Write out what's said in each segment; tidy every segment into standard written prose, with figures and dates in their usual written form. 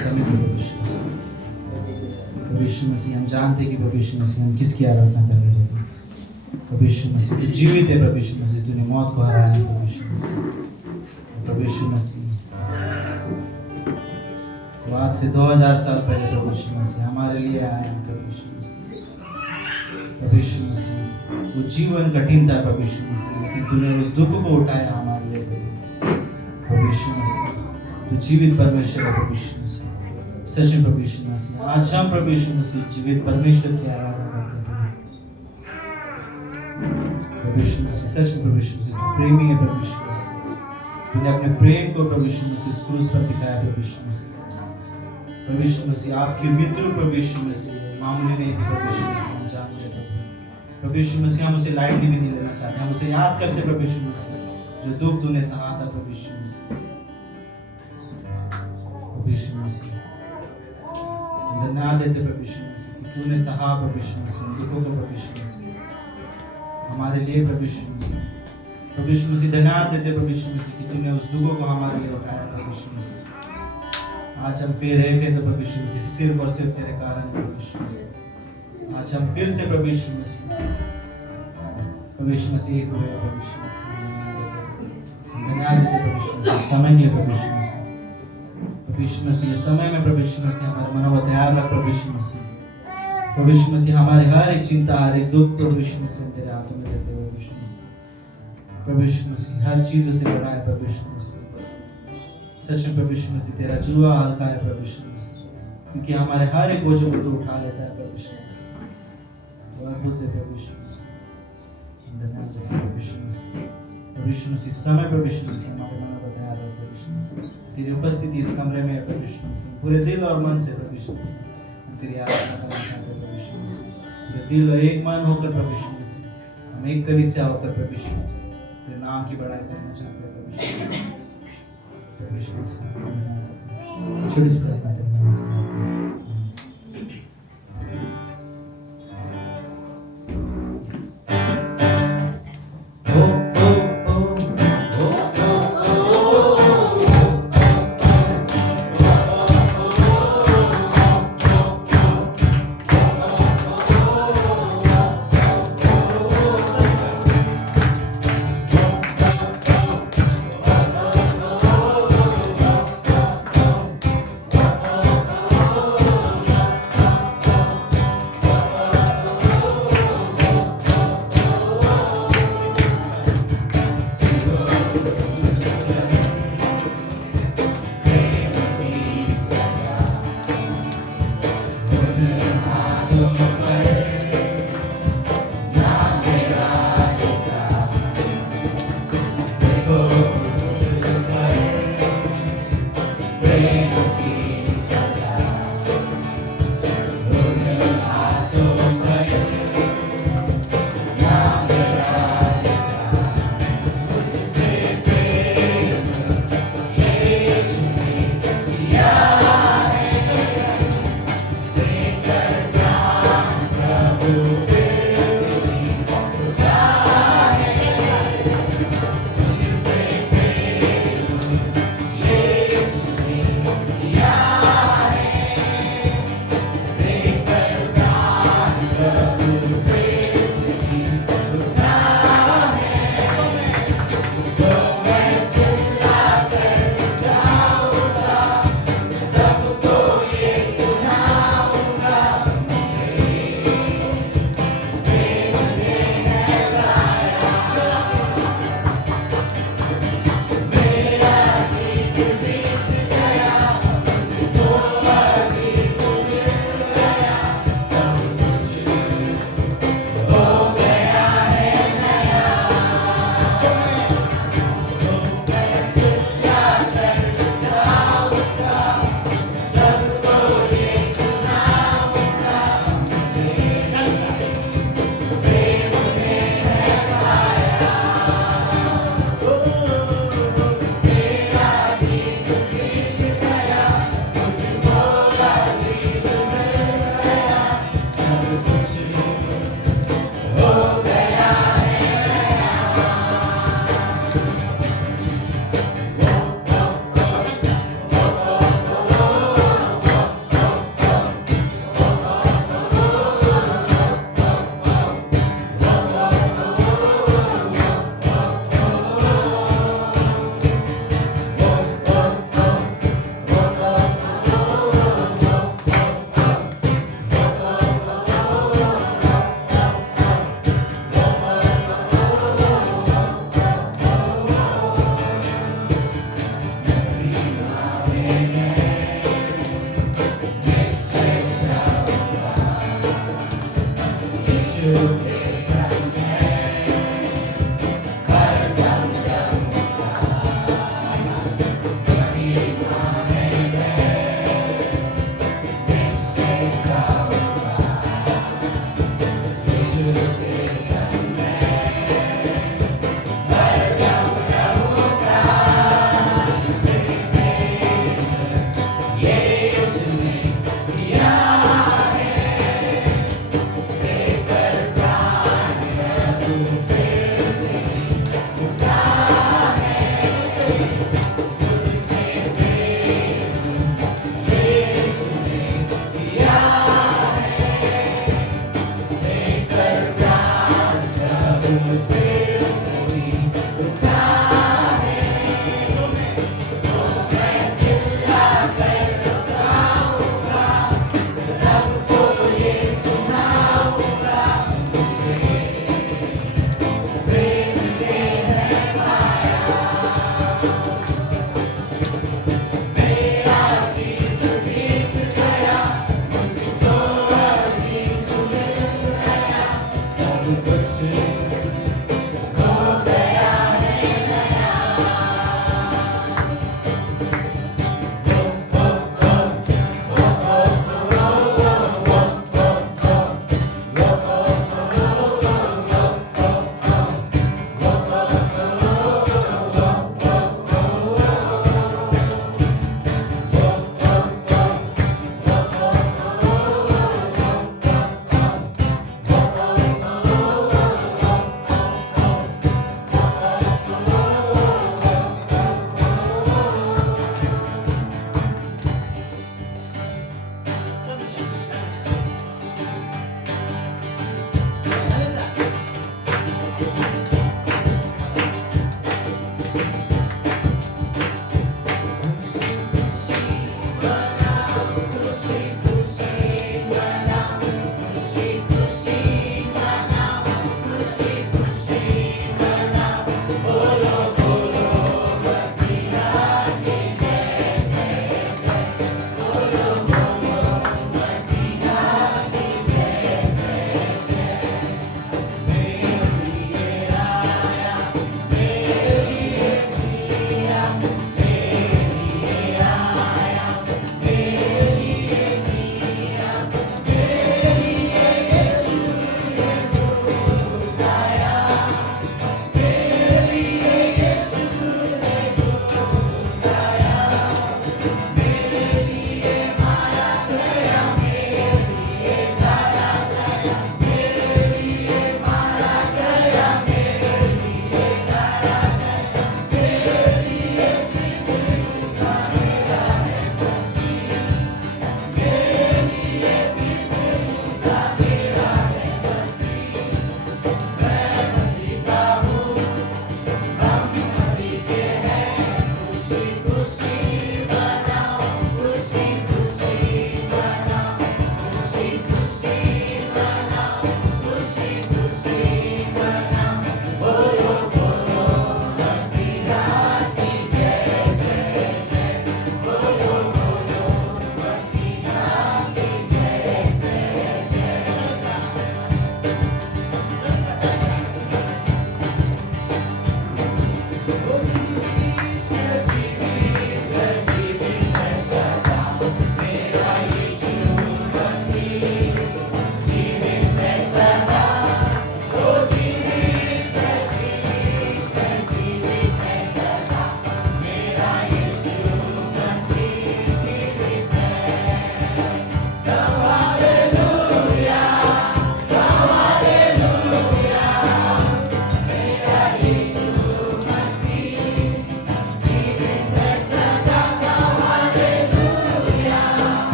समय में प्रभु यीशु मसीह। प्रभु यीशु मसीह हम जानते कि प्रभु यीशु मसीह हम किसकी आराधना कर रहे हैं। प्रभु यीशु मसीह तू जीवित है। प्रभु यीशु मसीह तूने मौत को हराया है। प्रभु यीशु मसीह, प्रभु यीशु मसीह तो आज से 2000 साल पहले प्रभु यीशु मसीह हमारे लिए आया है। प्रभु यीशु मसीह, प्रभु यीशु मसीह वो जीवन कठिन था प्रभु यीशु मसीह, लेकिन तूने उस दुख को उठाया हमारे लिए। प्रभु यीशु मसीह तू जीवित परमेश्वर है। प्रभु यीशु मसीह सच में प्रभु यीशु मसीह आज हम प्रभु यीशु मसीह जीवित परमेश्वर की आराधना करते हैं। प्रभु यीशु मसीह सच में प्रभु यीशु मसीह तू प्रेमी है। प्रभु यीशु मसीह तूने अपने प्रेम को प्रभु यीशु मसीह इस क्रूस पर दिखाया। प्रभु यीशु मसीह, प्रभु यीशु मसीह आपकी मृत्यु प्रभु यीशु मसीह मामूली नहीं थी। प्रभु यीशु मसीह हम जानते हैं। प्रभु यीशु मसीह हम उसे लाइटली भी नहीं लेना चाहते, हम उसे याद करते। प्रभु यीशु मसीह जो दुख तूने सहा था। प्रभु यीशु मसीह, प्रभु यीशु मसीह धन्यवाद देते प्रभु यीशु मसीह कि तूने सहा प्रभु यीशु मसीह दुखों को। प्रभु यीशु मसीह हमारे लिए प्रभु यीशु मसीह, प्रभु यीशु मसीह धन्यवाद देते प्रभु यीशु मसीह कि तूने उस दुखों को हमारे लिए उठाया। प्रभु यीशु मसीह आज हम फिर एक है तो प्रभु यीशु मसीह सिर्फ और सिर्फ तेरे कारण। प्रभु यीशु मसीह आज हम फिर से प्रभु यीशु मसीह एक हुए। प्रभु यीशु मसीह धन्यवाद देते प्रभु यीशु मसीह समय के लिए। प्रभु यीशु मसीह, प्रभु यीशु मसीह समय में प्रभु यीशु मसीह हमारे मनों को तैयार रख। प्रभु यीशु मसीह, प्रभु यीशु मसीह हमारे हर एक चिंता हर एक दुख प्रभु यीशु मसीह तेरे हाथों में देते हुए। प्रभु यीशु मसीह, प्रभु यीशु मसीह हर चीजों से बड़ा है। प्रभु यीशु मसीह सच में प्रभु यीशु मसीह तेरा जुआ हल्का है। प्रभु यीशु मसीह क्योंकि हमारे हर एक बोझों को तू उठा लेता है। प्रभु यीशु मसीह और बोलते प्रभु यीशु मसीह धन्यवाद देते प्रभु यीशु मसीह। प्रभु यीशु मसीह समय प्रभु यीशु मसीह हमारे मन को तैयार रख। प्रभु यीशु मसीह तेरी उपस्थिति इस कमरे में है। प्रभु यीशु मसीह पूरे दिल और मन से प्रभु यीशु मसीह हम तेरी आराधना करना चाहते हैं। प्रभु यीशु मसीह पूरे दिल और एक मन होकर प्रभु यीशु मसीह हम एक कलीसिया होकर प्रभु यीशु मसीह तेरे नाम की बड़ाई करना चाहते हैं। प्रभु यीशु मसीह, प्रभु यीशु मसीह छोटी सी प्रार्थना तेरे नाम से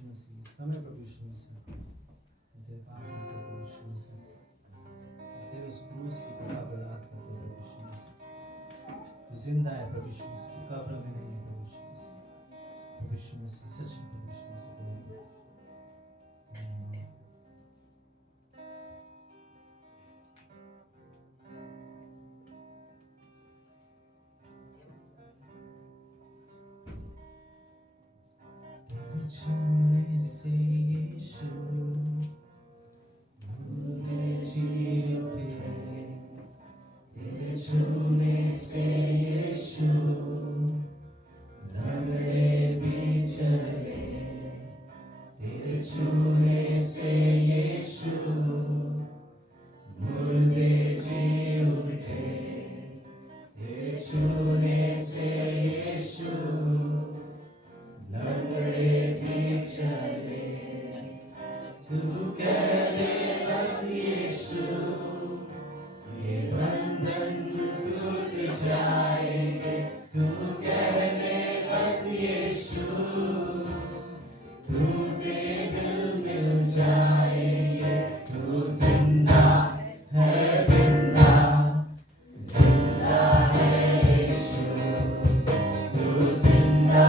यीशु मसीह, इस समय प्रभु यीशु मसीह हम तेरे पास आते हैं प्रभु यीशु मसीह, तेरे उस क्रूस की पीड़ा को याद करते हैं प्रभु यीशु मसीह। तू जिंदा है प्रभु यीशु मसीह, तू कब्र में नहीं है प्रभु यीशु मसीह, प्रभु यीशु मसीह, सच में प्रभु यीशु मसीह प्रभु। छूने से यीशु मुर्दे जी उठे, तेरे छूने से यीशु लंगड़े भी चले, तेरे छूने से यीशु मुर्दे जी उठे, तेरे छूने से यीशु लंगड़े भी चले। तू कह दे बस यीशु, ये बंधन टूट जाएंगे। तू कह दे बस यीशु, टूटे दिल मिल जाएंगे। तू जिंदा है, जिंदा जिंदा है यीशु, तू जिंदा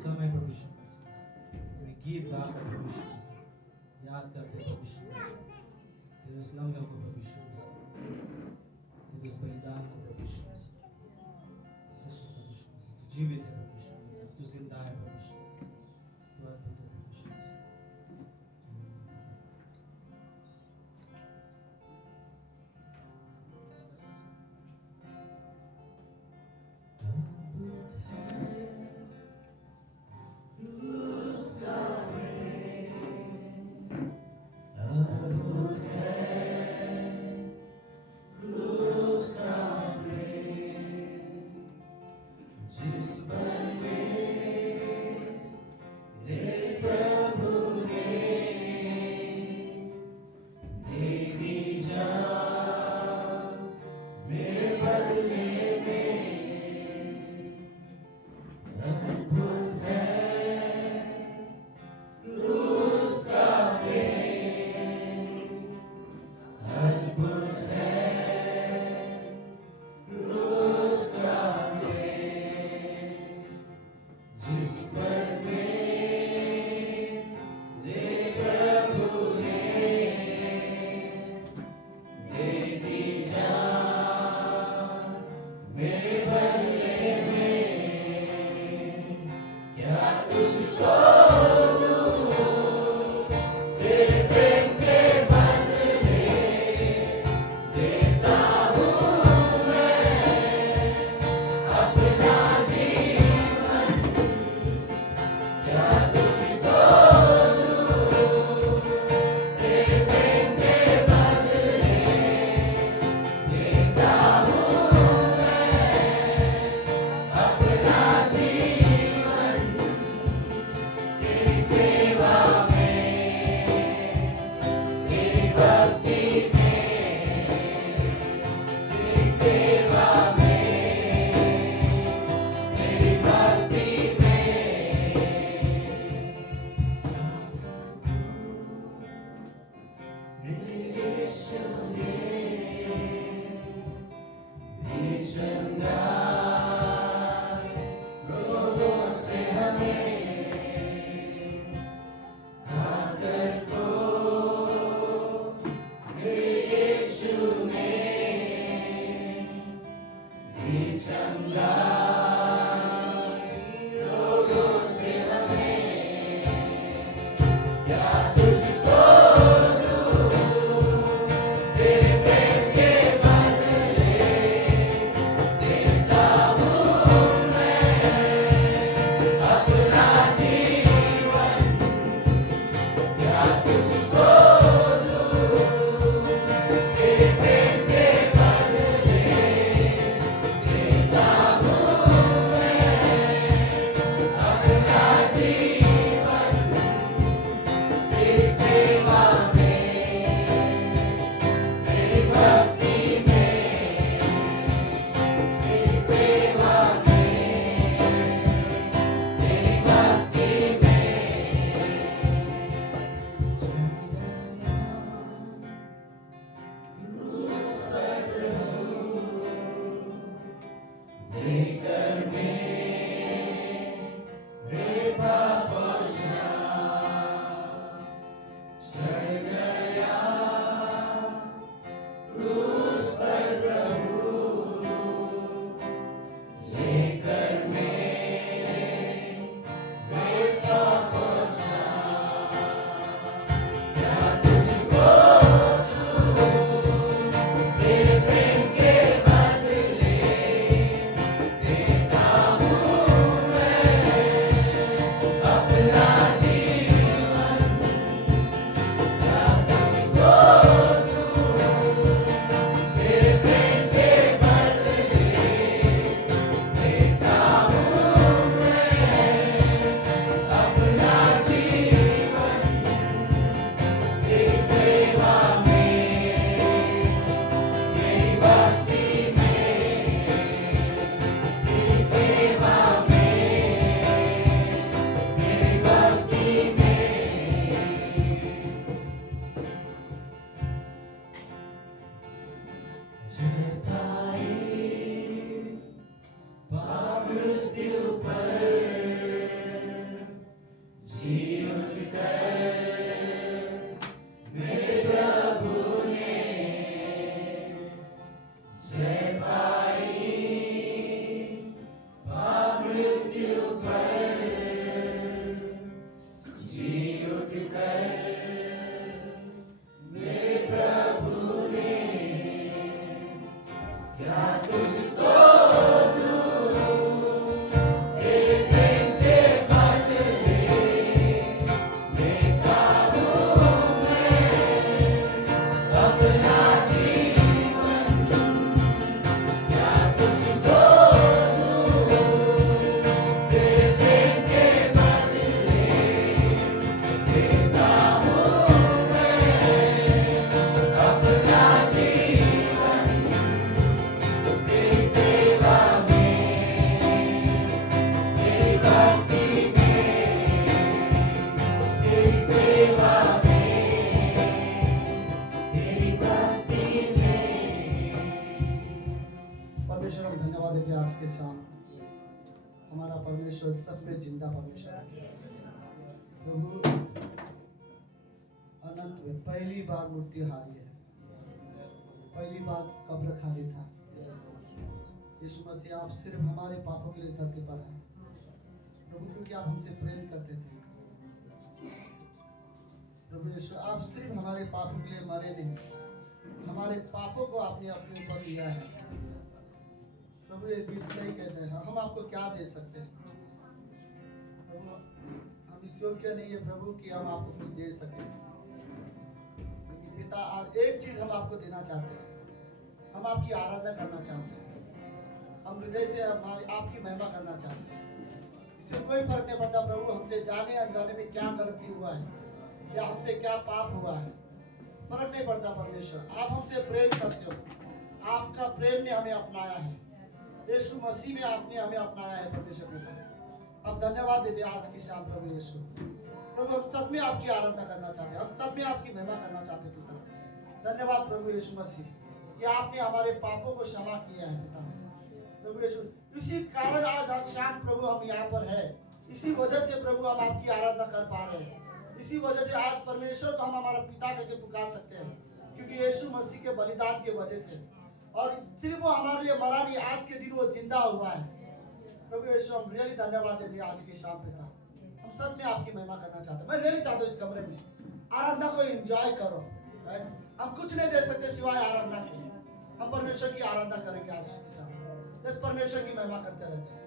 समय प्रभु यीशु मसीह गीत गाकर प्रभु यीशु मसीह याद करते प्रभु यीशु मसीह तेरे उस लम्हे को प्रभु यीशु मसीह, तेरे उस बलिदान को प्रभु यीशु मसीह। सच में प्रभु यीशु मसीह तू जीवित है प्रभु यीशु मसीह, तू जिंदा है प्रभु यीशु मसीह, तू अद्भुत है प्रभु यीशु मसीह। परमेश्वर सच में जिंदा परमेश्वर है। प्रभु अनंत में पहली बार मूर्ति हारी है, पहली बार कब्र खाली था। यीशु मसीह आप सिर्फ हमारे पापों के लिए धरती पर आए प्रभु, क्योंकि आप हमसे प्रेम करते थे। प्रभु यीशु आप सिर्फ हमारे पापों के लिए मरे नहीं, हमारे पापों को आपने अपने ऊपर लिया है। प्रभु ये गीत सही कहते हैं, हम आपको क्या दे सकते हैं प्रभु, हम इस योग्य नहीं है प्रभु कि हम आपको कुछ दे सकें। पिता आज एक चीज हम आपको देना चाहते हैं, हम आपकी आराधना करना चाहते हैं, हम हृदय से हमारी आपकी महिमा करना चाहते हैं। इससे कोई फर्क नहीं पड़ता प्रभु हमसे जाने अनजाने में क्या गलती हुआ है या हमसे क्या पाप हुआ है, फर्क नहीं पड़ता परमेश्वर। आप हमसे प्रेम करते हो, आपका प्रेम ने हमें अपनाया है, यीशु मसीह में आपने हमें अपनाया है परमेश्वर पिता। हम धन्यवाद देते हैं आज की शाम प्रभु यीशु। प्रभु हम सब में आपकी आराधना करना चाहते हैं, हम सब में आपकी महिमा करना चाहते हैं पिता। धन्यवाद प्रभु यीशु मसीह कि आपने हमारे पापों को क्षमा किया है पिता। प्रभु यीशु, इसी कारण आज शाम प्रभु हम यहाँ पर है। इसी वजह से प्रभु हम आपकी आराधना कर पा रहे हैं। इसी वजह से आज परमेश्वर को हम हमारा पिता करके पुकार सकते हैं, क्योंकि यीशु मसीह के बलिदान के वजह से। और सिर्फ वो हमारे लिए मरा नहीं, आज के दिन वो जिंदा हुआ है। प्रभु यीशु, हम रियली धन्यवाद देते हैं आज की शाम पिता। हम सब में आपकी महिमा करना चाहते हैं। मैं रियली चाहता हूँ इस कमरे में आराधना को एंजॉय करो। हम कुछ नहीं दे सकते सिवाय आराधना के। हम परमेश्वर की आराधना करेंगे आज की शाम, बस परमेश्वर की महिमा करते रहते हैं।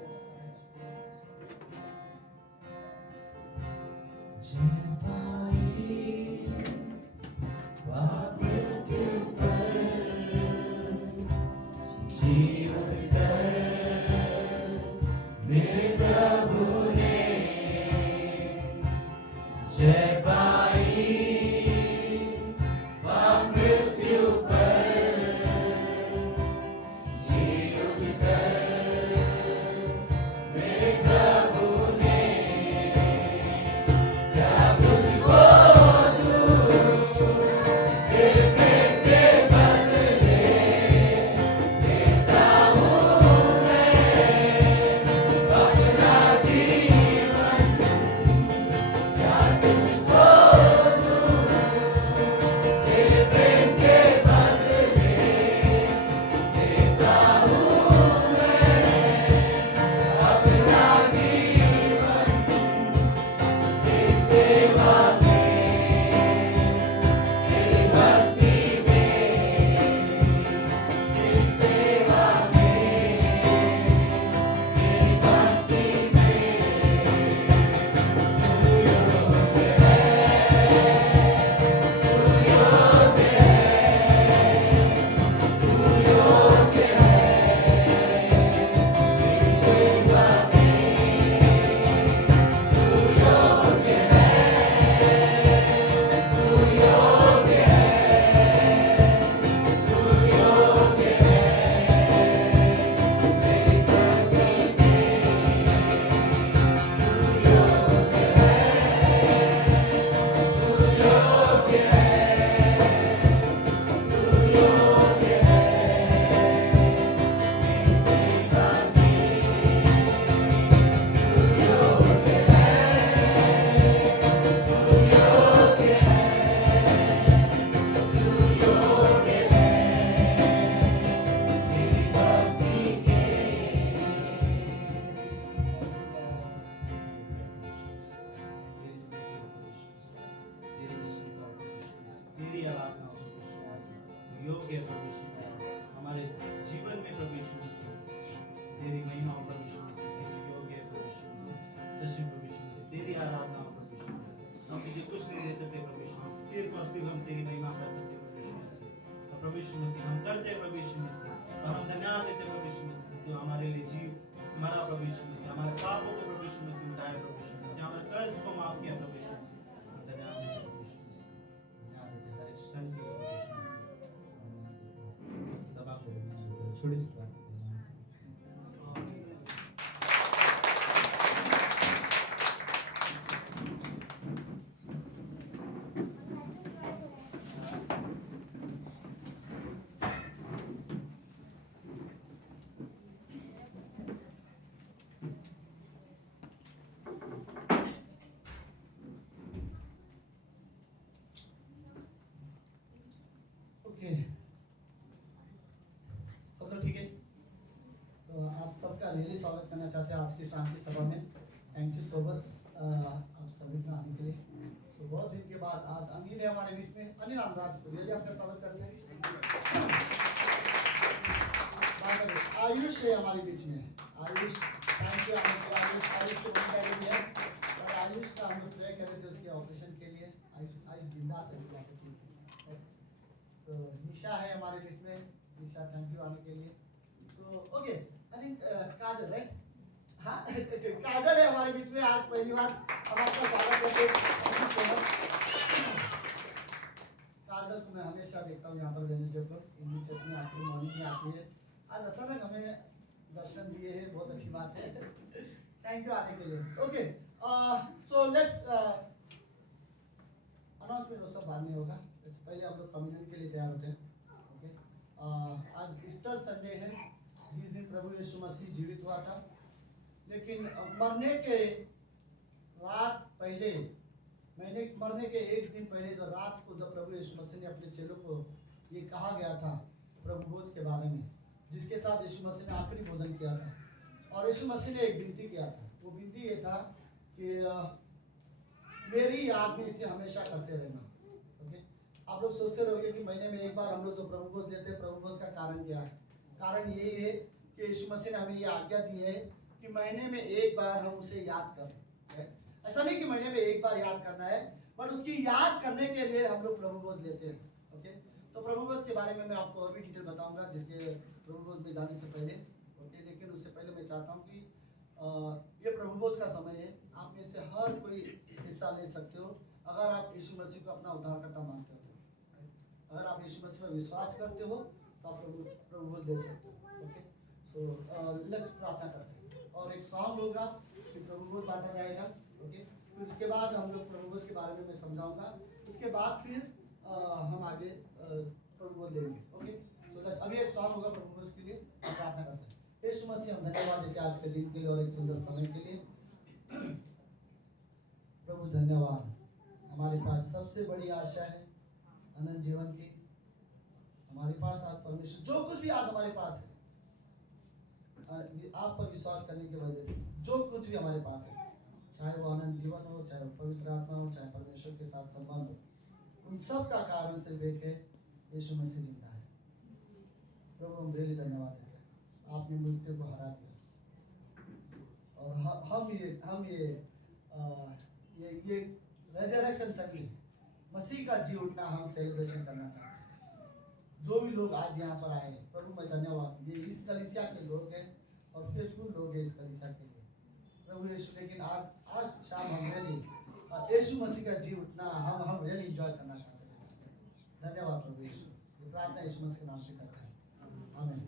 योग्य प्रभु यीशु मसीह, हमारे जीवन में प्रभु यीशु मसीह तेरी महिमा हो प्रभु यीशु मसीह, इसके लिए योग्य है प्रभु यीशु मसीह। सच्चे प्रभु यीशु मसीह, तेरी आराधना हो प्रभु यीशु मसीह। हम तुझे कुछ नहीं दे सकते प्रभु यीशु मसीह, सिर्फ और सिर्फ हम तेरी महिमा कर सकते प्रभु यीशु मसीह। और प्रभु यीशु मसीह हम करते हैं प्रभु यीशु मसीह, और हम धन्यवाद देते प्रभु यीशु मसीह, जो हमारे लिए जीव मरा प्रभु यीशु मसीह, हमारे पापों को प्रभु यीशु मसीह उठाया प्रभु यीशु मसीह, हमारे कर्ज को माफ किया प्रभु यीशु मसीह। हम धन्यवाद देते प्रभु यीशु मसीह, धन्यवाद देते हर एक क्षण के लिए प्रभु यीशु मसीह। सभा को छोटी सी बात सब लोग ठीक है? तो आप सबका रियली स्वागत करना चाहते हैं आज की शाम की सभा में। थैंक यू सो मच आप सभी को आने के लिए। सो बहुत दिन के बाद आज अनिल है हमारे बीच में। अनिल अनुराग, रियली आपका स्वागत करते हैं। आयुष है हमारे बीच में। Ayush, thank you Ayush. आयुष को भी है, और आयुष का हम लोग प्रे कर रहे थे उसके ऑपरेशन के लिए। आयुष बिंदास है। तो निशा है हमारे बीच में। निशा, थैंक यू आने के लिए। So okay, I think Kajal, right? हाँ, काजल है हमारे बीच में आज पहली बार। हम आपका स्वागत करते हैं। काजल को मैं हमेशा देखता हूँ यहाँ पर वेडनेसडे को इंग्लिश चर्च में आती है, मॉर्निंग में आती है। आज अचानक हमें दर्शन दिए हैं, बहुत अच्छी बात है। थैंक यू आने के लिए। ओके, सो लेट्स अनाउंसमेंट वो सब बाद में होगा। इससे पहले हम लोग कम्युनियन के लिए तैयार होते हैं। ओके, आज ईस्टर संडे है, जिस दिन प्रभु यीशु मसीह जीवित हुआ था, लेकिन मरने के रात पहले, मरने के एक दिन पहले जो रात को जब प्रभु यीशु मसीह ने अपने चेलों को ये कहा गया था प्रभु भोज के बारे में, जिसके साथ यीशु मसीह ने आखिरी भोजन किया था, और यीशु मसीह ने एक विनती किया था। वो विनती ये था कि मेरी याद में इसे हमेशा करते रहना। ओके, आप लोग सोचते रहोगे कि महीने में एक बार हम लोग जो प्रभु भोज लेते हैं, प्रभु भोज का कारण क्या है? कारण यही है कि यीशु मसीह ने हमें ये आज्ञा दी है कि महीने में एक बार हम उसे याद करें। ऐसा नहीं कि महीने में एक बार याद करना है, पर उसकी याद करने के लिए हम लोग प्रभु भोज लेते हैं। ओके, तो प्रभु भोज के बारे में मैं आपको और भी डिटेल बताऊंगा जिसके प्रभु भोज में जाने से पहले। ओके, लेकिन उससे पहले मैं चाहता हूँ कि ये प्रभु भोज का समय है, आप में से हर कोई हिस्सा ले सकते हो अगर आप यीशु मसीह को अपना उद्धारकर्ता मानते हो तो। अगर आप यीशु मसीह पर विश्वास करते हो तो आप प्रभु भोज ले सकते हो। ओके, सो लेट्स प्रार्थना करते हैं और एक सॉन्ग होगा कि प्रभु भोज बांटा जाएगा। ओके, फिर उसके बाद हम लोग प्रभु भोज के बारे में मैं समझाऊंगा, उसके बाद फिर हम आगे प्रभु भोज लेंगे। ओके, सो लेट्स अभी एक सॉन्ग होगा प्रभु भोज के लिए, हम प्रार्थना करते हैं। यीशु मसीह हम धन्यवाद देते हैं आज के दिन के लिए और एक सुंदर समय के लिए। प्रभु धन्यवाद, हमारे पास सबसे बड़ी आशा है अनंत जीवन की। हमारे पास आज परमेश्वर जो कुछ भी आज हमारे पास है, आप पर विश्वास करने की वजह से जो कुछ भी हमारे पास है, चाहे वो अनंत जीवन हो, चाहे वो पवित्र आत्मा हो, चाहे परमेश्वर के साथ संबंध हो, उन सब का कारण सिर्फ एक है, यीशु मसीह जिंदा है। प्रभु हम really धन्यवाद देते हैं, आपने मृत्यु को हरा दिया और हम ये रेजरेक्शन संडे, मसीह का जी उठना हम सेलिब्रेशन करना चाहते हैं। जो भी लोग आज यहाँ पर आए, प्रभु मैं धन्यवाद, ये इस कलीसिया के लोग हैं और फेथफुल लोग हैं इस कलीसिया के लिए प्रभु यीशु। लेकिन आज शाम हम रियली यीशु मसीह का जी उठना हम रियली एंजॉय करना चाहते हैं। धन्यवाद प्रभु यीशु, प्रार्थना यीशु मसीह के नाम से करते हैं, आमीन।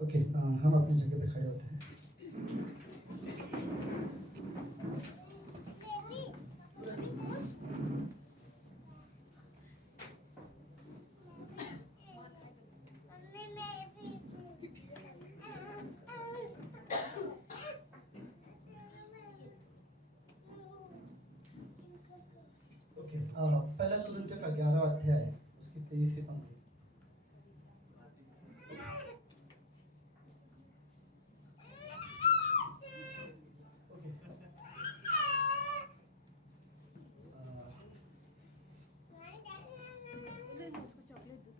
ओके, हम अपनी जगह पे खड़े होते हैं। ओके, पहला कुरिन्थियों का 11वां अध्याय उसकी 23वीं पंक्ति। ओके,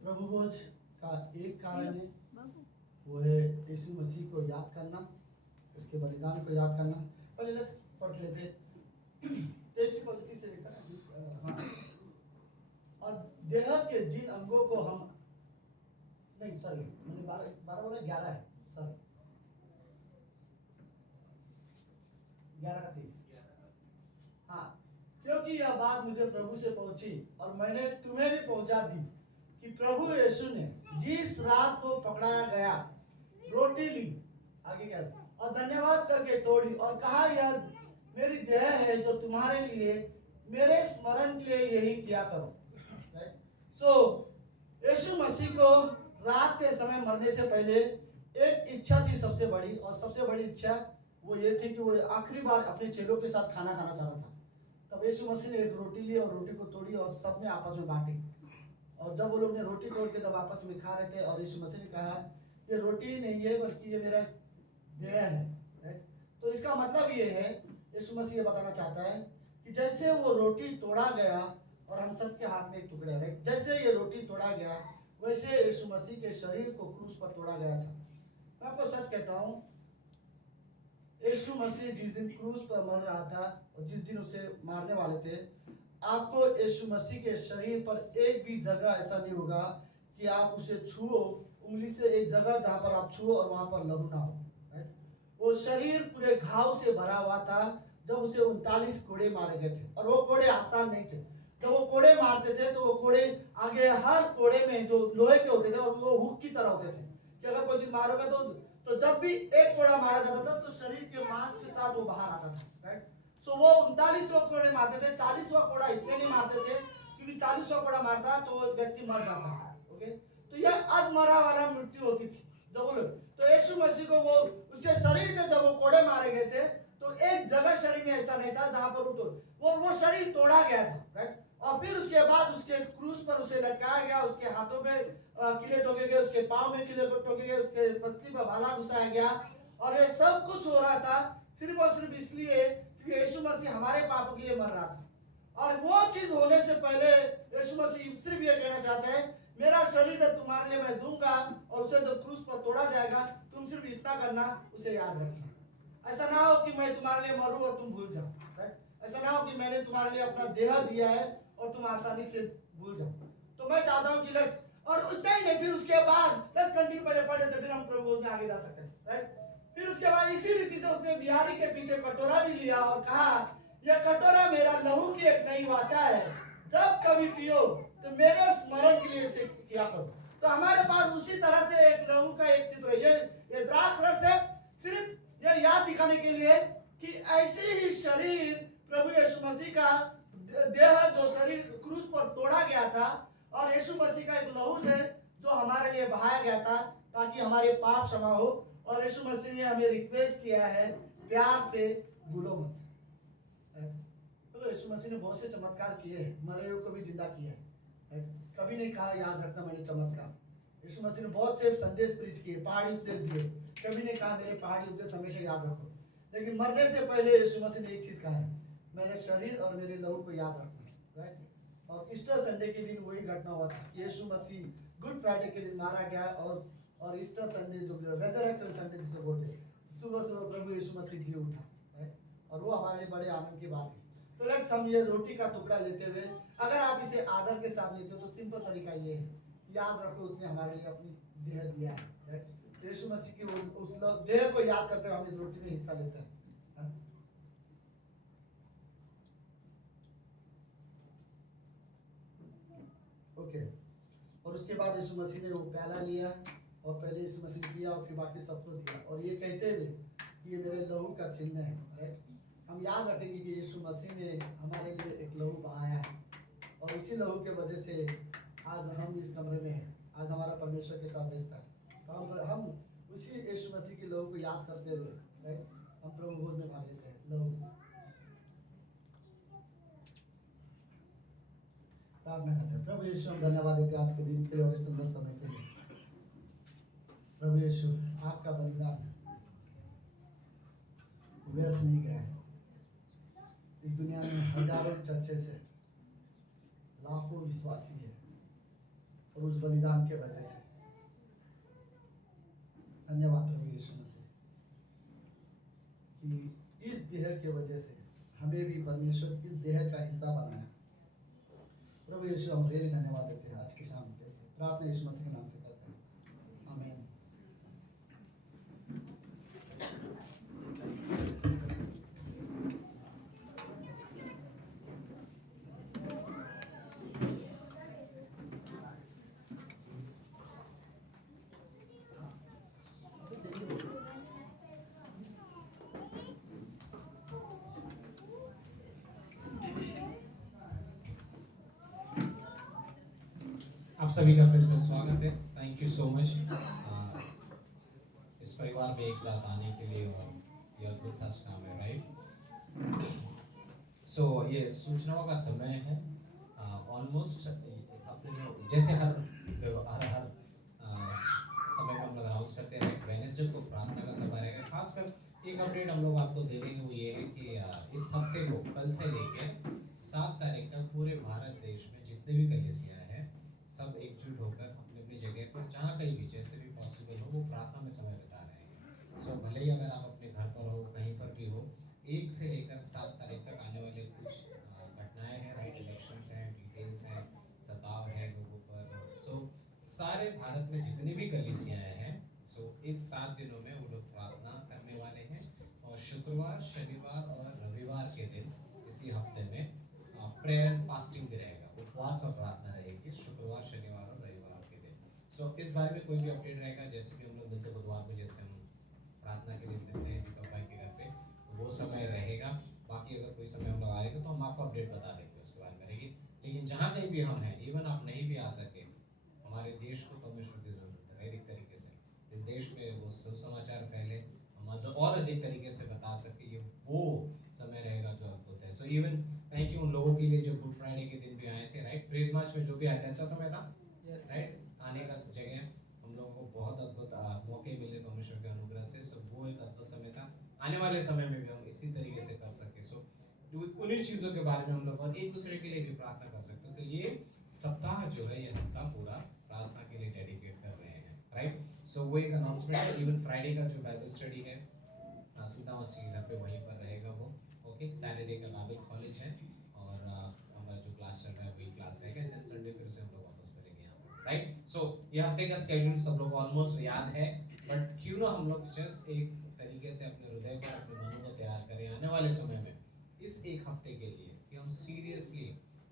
प्रभु भोज का एक कारण है, वो है यीशु मसीह को याद करना, उसके बलिदान को याद करना। पहले लेट्स पढ़ लेते 23वीं पंक्ति से लेकर हाँ। और देह के जिन अंगों को हम नहीं सॉरी मैंने 12 बोला 11 है सॉरी 11 का 30 हाँ, क्योंकि यह बात मुझे प्रभु से पहुंची और मैंने तुम्हें भी पहुंचा दी कि प्रभु यीशु ने जिस रात को पकड़ाया गया रोटी ली, आगे क्या, और धन्यवाद करके तोड़ी और कहा यह मेरी देह है जो तुम्हारे लिए मेरे स्मरण के लिए यही किया करो। सो यीशु मसीह को रात के समय मरने से पहले एक इच्छा थी सबसे बड़ी, और सबसे बड़ी इच्छा वो ये थी कि वो आखिरी बार अपने चेलों के साथ खाना खाना चाहता था। तब यीशु मसीह ने एक रोटी ली और रोटी को तोड़ी और सब ने आपस में बांटी। और जब वो लोग ने रोटी तोड़ के जब आपस में खा रहे थे और यीशु मसीह ने कहा ये रोटी ही नहीं है बल्कि ये मेरा देह है। तो इसका मतलब ये है, यीशु मसीह ये बताना चाहता है कि जैसे वो रोटी तोड़ा गया और हम सबके हाथ में एक टुकड़ा है, जैसे ये रोटी तोड़ा गया वैसे यीशु मसीह के शरीर को क्रूस पर तोड़ा गया था। मैं आपको सच कहता हूँ, यीशु मसीह जिस दिन क्रूस पर मर रहा था और जिस दिन उसे मारने वाले थे, आपको यीशु मसीह के शरीर पर एक भी जगह ऐसा नहीं होगा कि आप उसे छुओ उंगली से, एक जगह जहां पर आप छुओ और वहां पर लहू ना हो। वो शरीर पूरे घाव से भरा हुआ था। जब उसे 39 कोड़े मारे गए थे, और वो कोड़े आसान नहीं थे। जब वो कोड़े मारते थे तो वो कोड़े आगे हर कोड़े में जो लोहे के होते थे और वो हुक की तरह होते थे कि अगर कोई चीज मारोगे तो जब भी एक कोड़ा मारा जाता था तो शरीर के मांस के साथ वो बाहर आता था। राइट, सो वो 39वां कोड़े मारते थे। 40वां कोड़ा इसलिए नहीं मारते थे क्योंकि 40वां कोड़ा मारता तो व्यक्ति मर जाता था। ओके, तो यह अधमरा वाला मृत्यु होती थी जब वो, तो यीशु मसीह को वो उसके शरीर में जब वो कोड़े मारे गए थे तो एक जगह शरीर में ऐसा नहीं था जहां पर वो शरीर तोड़ा गया था। राइट, और फिर उसके बाद उसके क्रूस पर उसे लटकाया गया, उसके हाथों में किले ठोके गए, उसके पांव में किले ठोके गए, उसके पसली पर भाला घुसाया गया। और ये सब कुछ हो रहा था सिर्फ और सिर्फ इसलिए कि यीशु मसीह हमारे पापों के लिए मर रहा था। और वो चीज होने से पहले यीशु मसीह सिर्फ ये कहना चाहता है, मेरा शरीर जब तुम्हारे लिए मैं दूंगा और उसे जब क्रूस पर तोड़ा जाएगा, तुम सिर्फ इतना करना, उसे याद रखना। ऐसा ना हो कि मैं तुम्हारे लिए मरूं और तुम भूल जाओ। राइट, ऐसा ना हो कि मैंने तुम्हारे लिए अपना देह दिया है और तुम आसानी से भूल जाओ। तो मैं चाहता हूं कि लेट्स, और उतना ही नहीं, फिर उसके बाद लेट्स कंटिन्यू पहले पढ़ लेते, फिर हम प्रभु में आगे जा सकते हैं। राइट, फिर उसके बाद इसी रीति से उसने बिहारी के पीछे कटोरा भी लिया और कहा, यह कटोरा मेरा लहू की एक नई वाचा है, जब कभी पियो तो मेरे स्मरण के लिए इसे किया करो। तो हमारे पास उसी तरह से एक लहू का एक चित्र है। ये द्राक्ष रस है, सिर्फ ये याद दिखाने के लिए कि ऐसे ही शरीर प्रभु यीशु मसीह का देह, जो शरीर क्रूस पर तोड़ा गया था, और यीशु मसीह का एक लहू है जो हमारे लिए बहाया गया था ताकि हमारे पाप क्षमा हो। और यीशु मसीह ने हमें रिक्वेस्ट किया है, प्यार से भूलो मत। तो यीशु मसीह ने बहुत से चमत्कार किए, मरे हुए को भी जिंदा किया है। कभी नहीं कहा याद रखना मैंने चमत्कार। यीशु मसीह ने बहुत से संदेश प्रीच किए, पहाड़ी उपदेश दिए, कभी नहीं कहा मेरे पहाड़ी उपदेश हमेशा याद रखो। लेकिन मरने से पहले यीशु मसीह ने एक चीज कहा है, मेरे शरीर और मेरे लहू को याद रखना। राइट। और ईस्टर संडे के दिन वही घटना हुआ था कि यीशु मसीह गुड फ्राइडे के दिन मारा गया, और ईस्टर संडे जो रेजरेक्शन संडे जिसे बोलते हैं, सुबह सुबह प्रभु यीशु मसीह जी उठा। राइट। और वो हमारे लिए बड़े आनंद की बात है। तो लेट्स हम ये रोटी का टुकड़ा लेते हुए, अगर आप इसे आदर के साथ लेते हो तो सिंपल तरीका ये है, याद रखो उसने हमारे लिए अपनी देह दिया है। राइट। यीशु मसीह की उस देह को याद करते हुए हम इस रोटी में हिस्सा लेते हैं। ओके। और उसके बाद यीशु मसीह ने वो प्याला लिया, और पहले यीशु मसीह ने पिया और फिर बाकी सबको दिया, और ये कहते हुए कि ये मेरे लहू का चिन्ह है। राइट। हम याद रखेंगे कि यीशु मसीह ने हमारे लिए एक लहू बहाया है, और इसी लहू के वजह से आज हम इस कमरे में हैं, आज हमारा परमेश्वर के साथ रिश्ता है। तो हम उसी यीशु मसीह के लहू को याद करते हुए, राइट, हम प्रभु भोज में भाग लेते हैं। लहू प्रार्थना करते हैं। प्रभु यीशु, हम धन्यवाद देते हैं आज के दिन के लिए और इस सुंदर समय के लिए। प्रभु यीशु, आपका बलिदान व्यर्थ नहीं गया है। इस दुनिया में हजारों चर्चे से लाखों विश्वासी है, और उस बलिदान के वजह से धन्यवाद प्रभु यीशु मसीह कि इस देह के वजह से हमें भी परमेश्वर इस देह का हिस्सा बनाया। प्रभु यीशु, हम रियली धन्यवाद देते हैं आज की शाम के लिए। प्रार्थना यीशु मसीह के नाम से करते हैं, आमीन। आप सभी का फिर से स्वागत है। थैंक यू सो मच इस परिवार में एक साथ आने के लिए, और ये अद्भुत सा शाम है। राइट। सो ये सूचनाओं का समय है। ऑलमोस्ट इस हफ्ते में जैसे हर समय को हम लोग अनाउंस करते हैं, वेडनेसडे को प्रार्थना का समय रहेगा। खासकर एक अपडेट हम लोग आपको दे देंगे, वो ये है कि इस हफ्ते को कल से लेकर 7 तारीख तक पूरे भारत देश में जितने भी कलीसिया हैं सब एकजुट होकर अपनी अपनी जगह पर जहाँ कहीं भी जैसे भी पॉसिबल हो वो प्रार्थना में समय बिता रहे हैं। सो भले ही अगर आप अपने घर पर हो, कहीं पर भी हो, 1 से लेकर 7 तारीख तक आने वाले कुछ घटनाएं हैं, राइट, इलेक्शंस हैं, डिटेल्स हैं, सताव है लोगों पर। सो सारे भारत में जितनी भी कलीसियाँ हैं, सो इन 7 दिनों में वो लोग प्रार्थना करने वाले हैं। और शुक्रवार, शनिवार और रविवार के दिन इसी हफ्ते में प्रेयर एंड फास्टिंग भी रहेगा, उपवास और प्रार्थना रहेगी शुक्रवार, शनिवार और रविवार के दिन। सो इस बारे में कोई भी अपडेट रहेगा, जैसे भी हम लोग मिलते बुधवार में, जैसे हम प्रार्थना के लिए मिलते हैं दीपक भाई के घर पे, तो वो समय रहेगा। बाकी अगर कोई समय हम लोग आएगा तो हम आपको अपडेट बता देंगे उसके बारे में रहेगी। लेकिन जहाँ कहीं भी हम हैं, इवन आप नहीं भी आ सके, हमारे देश को परमेश्वर की जरूरत है, राइट, एक तरीके से इस देश में वो सुसमाचार फैले, हम और अधिक तरीके से बता सके, ये वो समय रहेगा जो अद्भुत है। सो इवन थैंक यू उन लोगों के लिए जो गुड फ्राइडे के दिन भी आए थे, राइट, प्रेज मार्च में जो भी आए थे, अच्छा समय था, राइट, आने का जगह हम लोगों को बहुत अद्भुत मौके मिले परमेश्वर के अनुग्रह से। सब वो एक अद्भुत समय था। आने वाले समय में भी हम इसी तरीके से कर सके। सो उन्हीं चीज़ों के बारे में हम लोग और एक दूसरे के लिए भी प्रार्थना कर सकते हैं। तो ये सप्ताह जो है, ये हफ्ता पूरा प्रार्थना के लिए डेडिकेट कर रहे हैं, राइट। सो वो एक अनाउंसमेंट है। इवन फ्राइडे का जो बाइबल स्टडी है सुविधा मसीह घर पे वहीं पर रहेगा वो, ओके। सैटरडे का बाइबल कॉलेज है, और हमारा जो क्लास चल रहा है वही क्लास रहेगा। देन संडे फिर से हम लोग वापस मिलेंगे यहाँ पर, राइट। सो ये हफ्ते का स्केड्यूल सब लोग को ऑलमोस्ट याद है, बट क्यों ना हम लोग जस्ट एक तरीके से अपने हृदय को, अपने मन को तैयार करें आने वाले समय में इस एक हफ्ते के लिए कि हम सीरियसली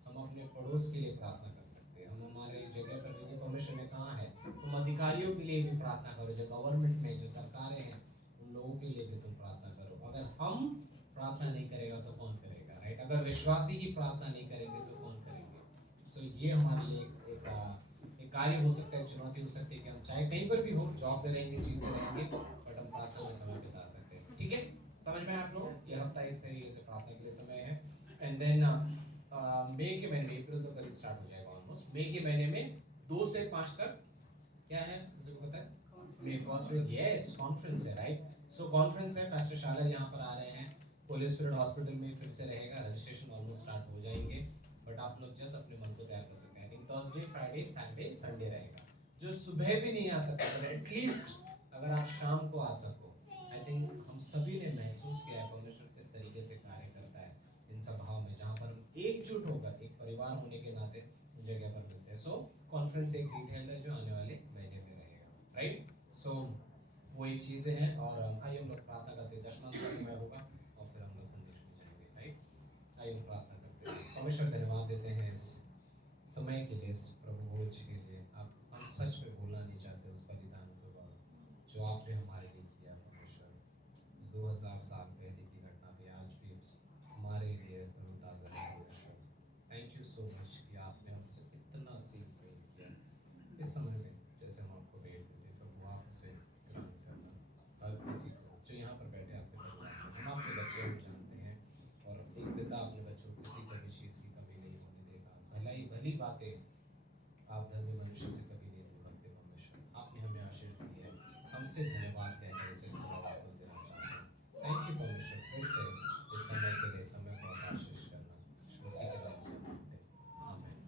हम अपने पड़ोस के लिए प्रार्थना कर सकते हैं। हम हमारे जगह पर रहने परमेश्वर ने कहा है तुम अधिकारियों के लिए भी प्रार्थना करो, जो गवर्नमेंट में जो सरकारें हैं उन लोगों के लिए भी तुम प्रार्थना करो। अगर हम प्रार्थना नहीं करेगा तो कौन करेगा, राइट? अगर विश्वासी ही प्रार्थना नहीं करेंगे तो कौन करेंगे? सो ये हमारे लिए एक कार्य हो सकता है, चुनौती हो सकती है कि हम चाहे कहीं पर भी हो, जॉब पे रहेंगे, चीजें रहेंगे, बट हम प्रार्थना में समय बिता सकते हैं। ठीक है, समझ में आप लोग? ये हफ्ता एक तरीके से प्रार्थना के लिए समय है। एंड देन मई के महीने में, अप्रैल तो कल स्टार्ट हो जाएगा ऑलमोस्ट, मई के महीने में 2 से 5 तक क्या है किसी को पता है? मई फर्स्ट वीक, यस, कॉन्फ्रेंस है, राइट? सो कॉन्फ्रेंस है, पास्टर शालर यहाँ पर आ रहे हैं, होली स्पिरिट हॉस्पिटल में फिर से रहेगा, रजिस्ट्रेशन ऑलमोस्ट स्टार्ट हो जाएंगे, बट आप लोग जस्ट अपने मन को तैयार कर सकते हैं। I think Thursday, Friday, Saturday, Sunday रहेगा। जो सुबह भी नहीं आ सकता, पर एटलीस्ट अगर आप शाम को आ सको, आई थिंक हम सभी ने महसूस किया है परमेश्वर किस तरीके से कार्य करता है इन सभाओं में, जहाँ पर हम एकजुट होकर एक परिवार होने के नाते जगह पर मिलते हैं। सो कॉन्फ्रेंस एक डिटेल है जो आने वाले महीने में रहेगा, राइट? सो वो एक चीज़ें हैं, और आइए हम लोग प्रार्थना करते हैं। दशमांश का समय होगा और फिर हम लोग संदेश में जाएंगे, राइट? आइए हम प्रार्थना करते हैं। परमेश्वर धन्यवाद देते हैं इस समय के लिए, इस प्रभु भोज के लिए। आप हम सच में भूलना नहीं चाहते उस बलिदान को जो आपने हमारे लिए किया परमेश्वर। इस 2000 साल पहले की घटना भी आज भी हमारे लिए तरोताज़ा है परमेश्वर। थैंक यू सो मच कि आपने हमसे इतना सीख प्रेम किया इस समय में। जैसे हम आपको भेंट देते हैं प्रभु, आप उसे ग्रहण करना। हर किसी को जो यहाँ पर बैठे आपके परिवार में, हम आपके बच्चे हम जानते हैं, और एक पिता अपने बच्चों को किसी कभी चीज़ की कमी नहीं होने देगा। भली बातें आप धर्मी मनुष्य से कभी नहीं दूर रखते परमेश्वर। आपने हमें आशीष दी है, हमसे धन्यवाद कहकर इसे थोड़ा वापस देना चाहते हैं। थैंक यू परमेश्वर, फिर से इस समय के लिए समय को आप आशीष करना, मसीह के नाम से मांगते हैं, आमीन।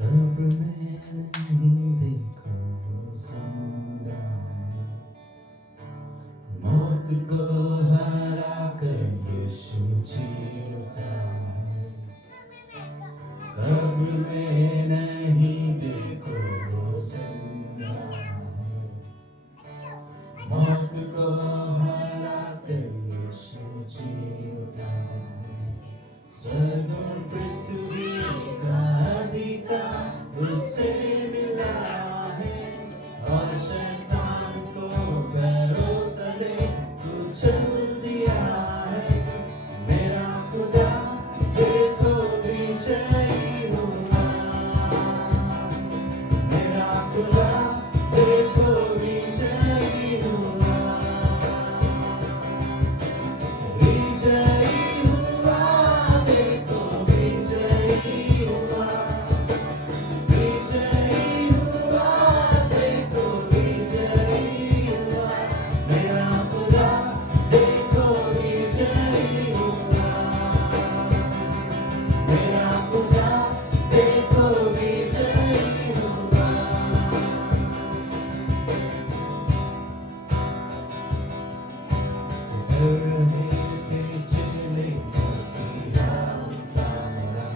कब्र में नहीं देखो वो जिंदा है, मौत को हरा कर यीशु जी उठा है। कब्र में नहीं देखो वो जिंदा है, मौत को हरा कर यीशु जी उठा है। स्वर्ग और पृथ्वी का अधिकार उससे मिला है, और शैतान को पैरों तले कुचल दिया है। मेरा खुदा देखो विजयी हुआ, मेरा खुदा देखो विजयी हुआ, विजयी हुआ, देखो विजयी हुआ, विजयी हुआ, देखो विजयी हुआ, मेरा खुदा देखो विजयी हुआ, मेरा खुदा देखो विजयी हुआ। रहे थे चले मसीहा उतारा,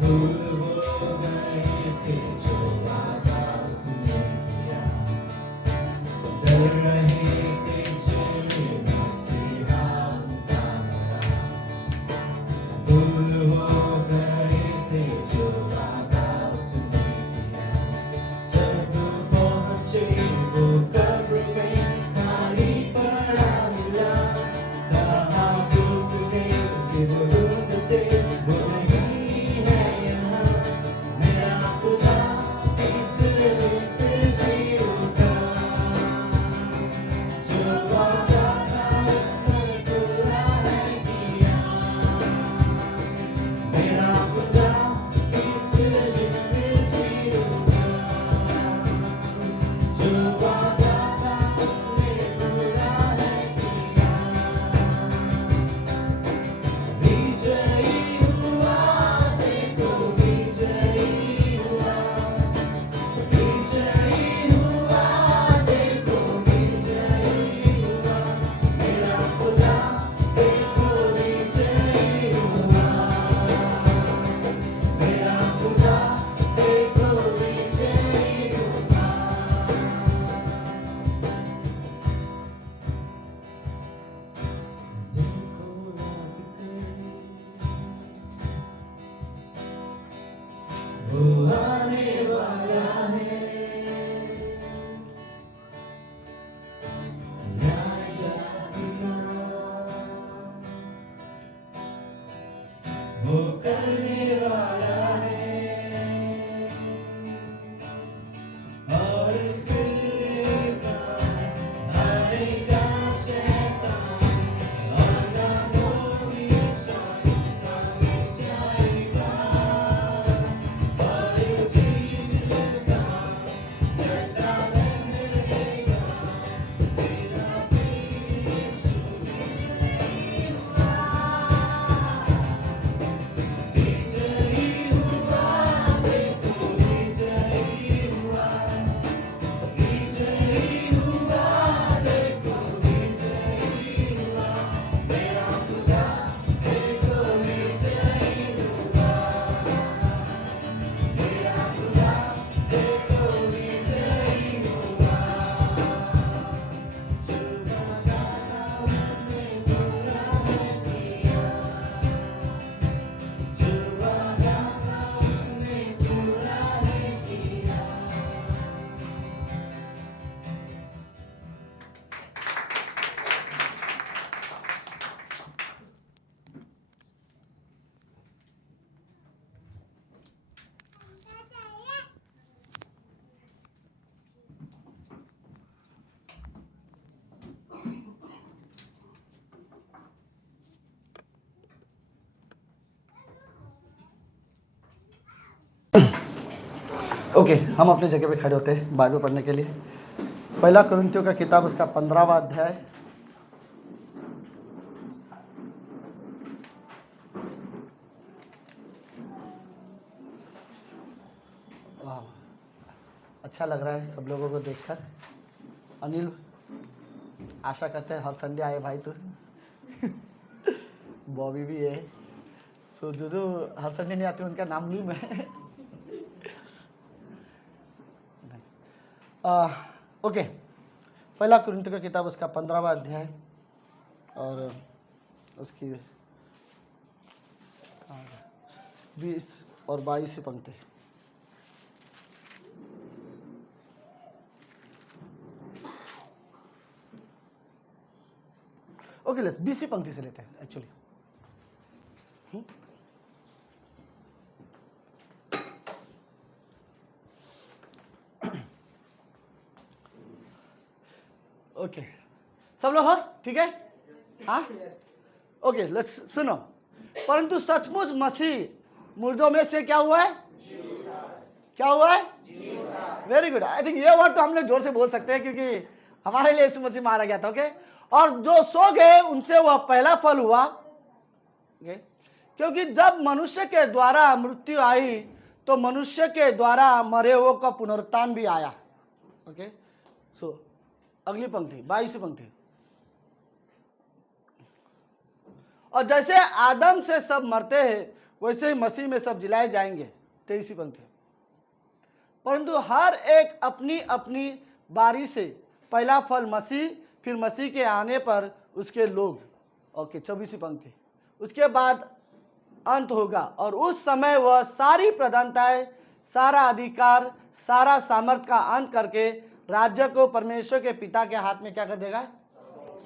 भूल हो गए थे जो वादा उसने किया। डर रहे थे चले मसीहा उतारा, भूल हो गए थे जो वादा उसने किया। जब पहुंचे वो कब्र में खाली पड़ा मिला, कहा दुख ने वो आने वाला है। न्याय जातियों वो करने वाला है, और फिर आएगा शैतान, और ना कोई शाइस्ता जाएगा, और जीत लेगा, झंडा लहराएगा, तेरा फिर यीशु विजयी हुआ, विजयी हुआ, देखो विजयी हुआ, विजयी हुआ, देखो विजयी हुआ, मेरा खुदा देखो विजयी हुआ, मेरा खुदा देखो विजयी हुआ, जो वादा उसने पूरा किया, जो वादा उसने पूरा किया। ओके, हम अपनी जगह पे खड़े होते हैं बाइबल पढ़ने के लिए। पहला कुरिन्थियों का किताब उसका 15वां अध्याय। वाह, अच्छा लग रहा है सब लोगों को देखकर। अनिल, आशा करते हैं हर संडे आए भाई तू। बॉबी भी है, सो जो हर संडे नहीं आते उनका नाम लूँ मैं। ओके, पहला कुरिन्थियों का किताब उसका 15वां अध्याय और उसकी 20 और 22 पंक्ति। ओके, लेट्स 20 पंक्ति से लेते हैं एक्चुअली। ओके, सब लोग हो ठीक है? हाँ, ओके, लेट्स सुनो। परंतु सचमुच मसीह मुर्दों में से क्या हुआ है? क्या हुआ है? Very good. आई थिंक ये वर्ड तो हम लोग जोर से बोल सकते हैं क्योंकि हमारे लिए यीशु मसीह मारा गया था। ओके, और जो सो गए उनसे वह पहला फल हुआ। ओके, क्योंकि जब मनुष्य के द्वारा मृत्यु आई तो मनुष्य के द्वारा मरे हुओं का पुनरुत्थान भी आया। ओके, सो अगली पंक्ति 22 पंक्ति। और जैसे आदम से सब मरते हैं वैसे ही मसीह में सब जिलाए जाएंगे। 23 पंक्ति। परंतु हर एक अपनी अपनी बारी से, पहला फल मसीह, फिर मसीह के आने पर उसके लोग। ओके, 24 पंक्ति। उसके बाद अंत होगा और उस समय वह सारी प्रधानताएं, सारा अधिकार, सारा सामर्थ का अंत करके राज्य को परमेश्वर के पिता के हाथ में क्या कर देगा?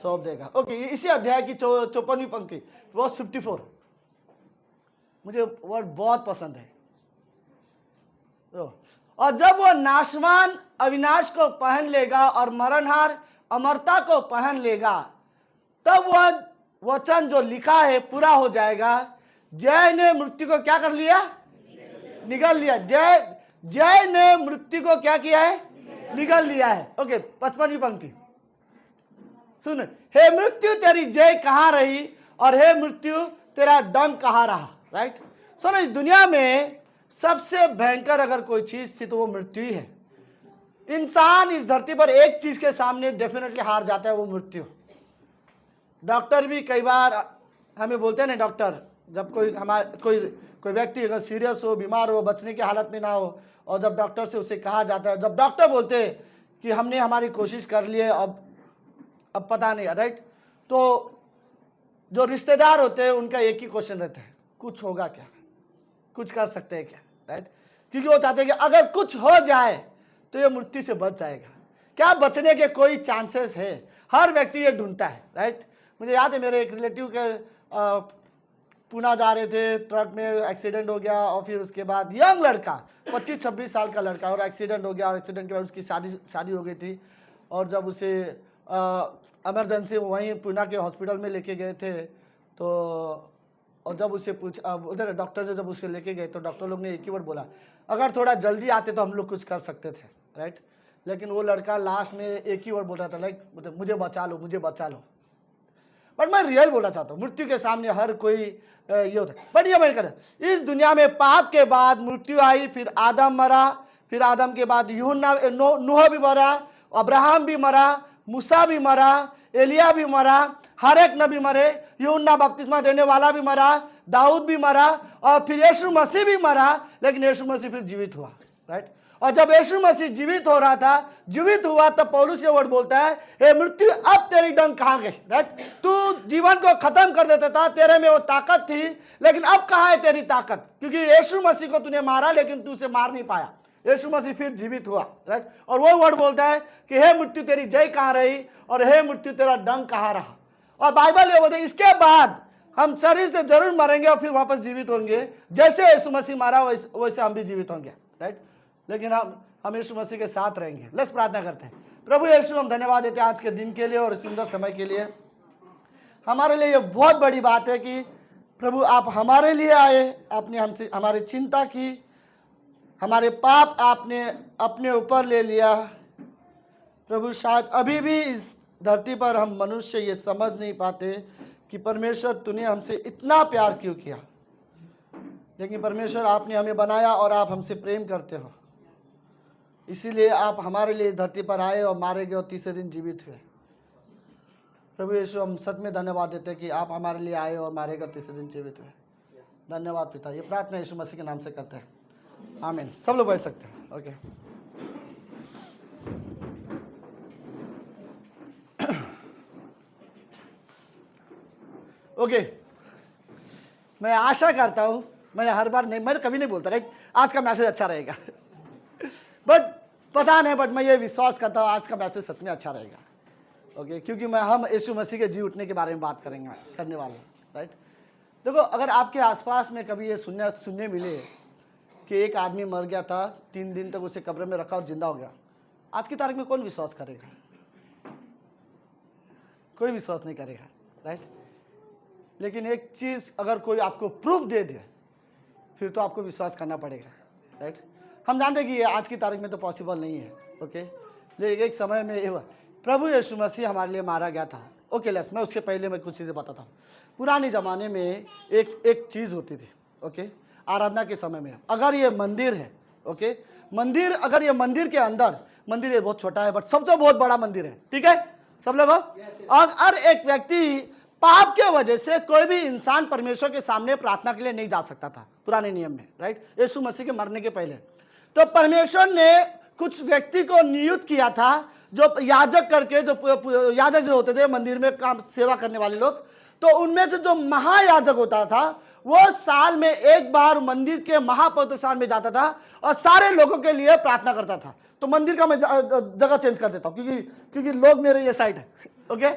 सौंप देगा। ओके, इसी अध्याय की 54वीं पंक्ति, वर्स 54। मुझे वर्ड बहुत पसंद है। और जब वह नाशवान अविनाश को पहन लेगा और मरणहार अमरता को पहन लेगा, तब वह वचन जो लिखा है पूरा हो जाएगा। जय ने मृत्यु को क्या कर लिया? निगल लिया। जय ने मृत्यु को क्या किया है? निगल लिया है। ओके, 55वीं पंक्ति सुन। हे मृत्यु तेरी जय कहाँ रही और हे मृत्यु तेरा डंक कहाँ रहा? राइट। सुनो, इस दुनिया में सबसे भयंकर अगर कोई चीज थी तो वो मृत्यु ही है। इंसान इस धरती पर एक चीज के सामने डेफिनेटली हार जाता है, वो मृत्यु। डॉक्टर भी कई बार हमें बोलते हैं ना, डॉक्टर जब कोई व्यक्ति अगर सीरियस हो, बीमार हो, बचने की हालत में ना हो, और जब डॉक्टर से उसे कहा जाता है, जब डॉक्टर बोलते हैं कि हमने हमारी कोशिश कर ली है, अब पता नहीं, राइट। तो जो रिश्तेदार होते हैं उनका एक ही क्वेश्चन रहता है, कुछ होगा क्या, कुछ कर सकते हैं क्या, राइट। क्योंकि वो चाहते हैं कि अगर कुछ हो जाए तो ये मृत्यु से बच जाएगा। क्या बचने के कोई चांसेस है? हर व्यक्ति ये ढूंढता है, राइट। मुझे याद है मेरे एक रिलेटिव के पुणे जा रहे थे, ट्रक में एक्सीडेंट हो गया और फिर उसके बाद यंग लड़का 25-26 साल का लड़का और एक्सीडेंट हो गया और एक्सीडेंट के बाद उसकी शादी हो गई थी। और जब उसे इमरजेंसी वहीं पुणे के हॉस्पिटल में लेके गए थे तो और जब उसे उधर डॉक्टर से जब उसे लेके गए तो डॉक्टर लोग ने एक ही बार बोला, अगर थोड़ा जल्दी आते तो हम लोग कुछ कर सकते थे, राइट। लेकिन वो लड़का लास्ट में एक ही बार बोल रहा था, लाइक मुझे बचा लो, मुझे बचा लो। बट मैं रियल बोलना चाहता हूँ, मृत्यु के सामने हर कोई ये होता है। बट ये मैं कर, इस दुनिया में पाप के बाद मृत्यु आई, फिर आदम मरा, फिर आदम के बाद नूह भी मरा, अब्राहम भी मरा, मूसा भी मरा, एलिया भी मरा, हर एक नबी मरे, यूहन्ना बपतिस्मा देने वाला भी मरा, दाऊद भी मरा और फिर यीशु मसीह भी मरा। लेकिन यीशु मसीह फिर जीवित हुआ, राइट। और जब यीशु मसीह जीवित हो रहा था, जीवित हुआ, तब पौलुस ये वर्ड बोलता है, हे मृत्यु अब तेरी डंक कहाँ गई, राइट। तू जीवन को खत्म कर देता था, तेरे में वो ताकत थी, लेकिन अब कहाँ है तेरी ताकत? क्योंकि यीशु मसीह को तूने मारा लेकिन तू उसे मार नहीं पाया। यीशु मसीह फिर जीवित हुआ, राइट। और वो वर्ड बोलता है कि हे मृत्यु तेरी जय कहाँ रही और हे मृत्यु तेरा डंक कहाँ रहा। और बाइबल ये बोलते है इसके बाद हम शरीर से जरूर मरेंगे और फिर वापस जीवित होंगे, जैसे यीशु मसीह मारा वैसे हम भी जीवित होंगे, राइट। लेकिन हम यीशु मसीह के साथ रहेंगे। लेट्स प्रार्थना करते हैं। प्रभु यीशु, हम धन्यवाद देते हैं आज के दिन के लिए और सुंदर समय के लिए। हमारे लिए ये बहुत बड़ी बात है कि प्रभु आप हमारे लिए आए, आपने हमसे हमारी चिंता की, हमारे पाप आपने अपने ऊपर ले लिया। प्रभु शायद अभी भी इस धरती पर हम मनुष्य ये समझ नहीं पाते कि परमेश्वर तूने हमसे इतना प्यार क्यों किया, लेकिन परमेश्वर आपने हमें बनाया और आप हमसे प्रेम करते हो, इसीलिए आप हमारे लिए धरती पर आए और मारे गए और तीसरे दिन जीवित हुए। प्रभु यीशु, हम सच में धन्यवाद देते हैं कि आप हमारे लिए आए और मारे गए तीसरे दिन जीवित हुए। धन्यवाद पिता। ये प्रार्थना यीशु मसीह के नाम से करते हैं, आमीन। सब लोग बैठ सकते हैं। ओके। ओके, मैं आशा करता हूँ, मैं हर बार नहीं, मैं कभी नहीं बोलता राइट आज का मैसेज अच्छा रहेगा बट पता नहीं, बट मैं ये विश्वास करता हूँ आज का मैसेज सच में अच्छा रहेगा। ओके, क्योंकि हम यीशु मसीह के जी उठने के बारे में बात करने वाले हैं, राइट। देखो, अगर आपके आसपास में कभी ये सुनने मिले कि एक आदमी मर गया था, 3 दिन तक उसे कब्र में रखा और जिंदा हो गया, आज की तारीख में कौन विश्वास करेगा? कोई विश्वास नहीं करेगा, राइट। लेकिन एक चीज अगर कोई आपको प्रूफ दे दे फिर तो आपको विश्वास करना पड़ेगा, राइट। हम जानते हैं कि ये आज की तारीख में तो पॉसिबल नहीं है, ओके। लेकिन एक समय में प्रभु यीशु मसीह हमारे लिए मारा गया था। ओके, लेट्स, मैं उससे पहले मैं कुछ चीज़ें बताता हूँ। पुराने ज़माने में एक चीज़ होती थी, ओके, आराधना के समय में। अगर ये मंदिर है, ओके, मंदिर, अगर ये मंदिर के अंदर, मंदिर ये बहुत छोटा है बट सबसे बहुत बड़ा मंदिर है, ठीक है सब लोगों। और एक व्यक्ति पाप के वजह से कोई भी इंसान परमेश्वर के सामने प्रार्थना के लिए नहीं जा सकता था पुराने नियम में, राइट, यीशु मसीह के मरने के पहले। तो परमेश्वर ने कुछ व्यक्ति को नियुक्त किया था, जो याजक करके, जो याजक जो होते थे मंदिर में काम सेवा करने वाले लोग, तो उनमें से जो महायाजक होता था वो साल में एक बार मंदिर के महापवित्र स्थान में जाता था और सारे लोगों के लिए प्रार्थना करता था। तो मंदिर का मैं जगह चेंज कर देता हूँ क्योंकि लोग मेरे ये साइड है, ओके।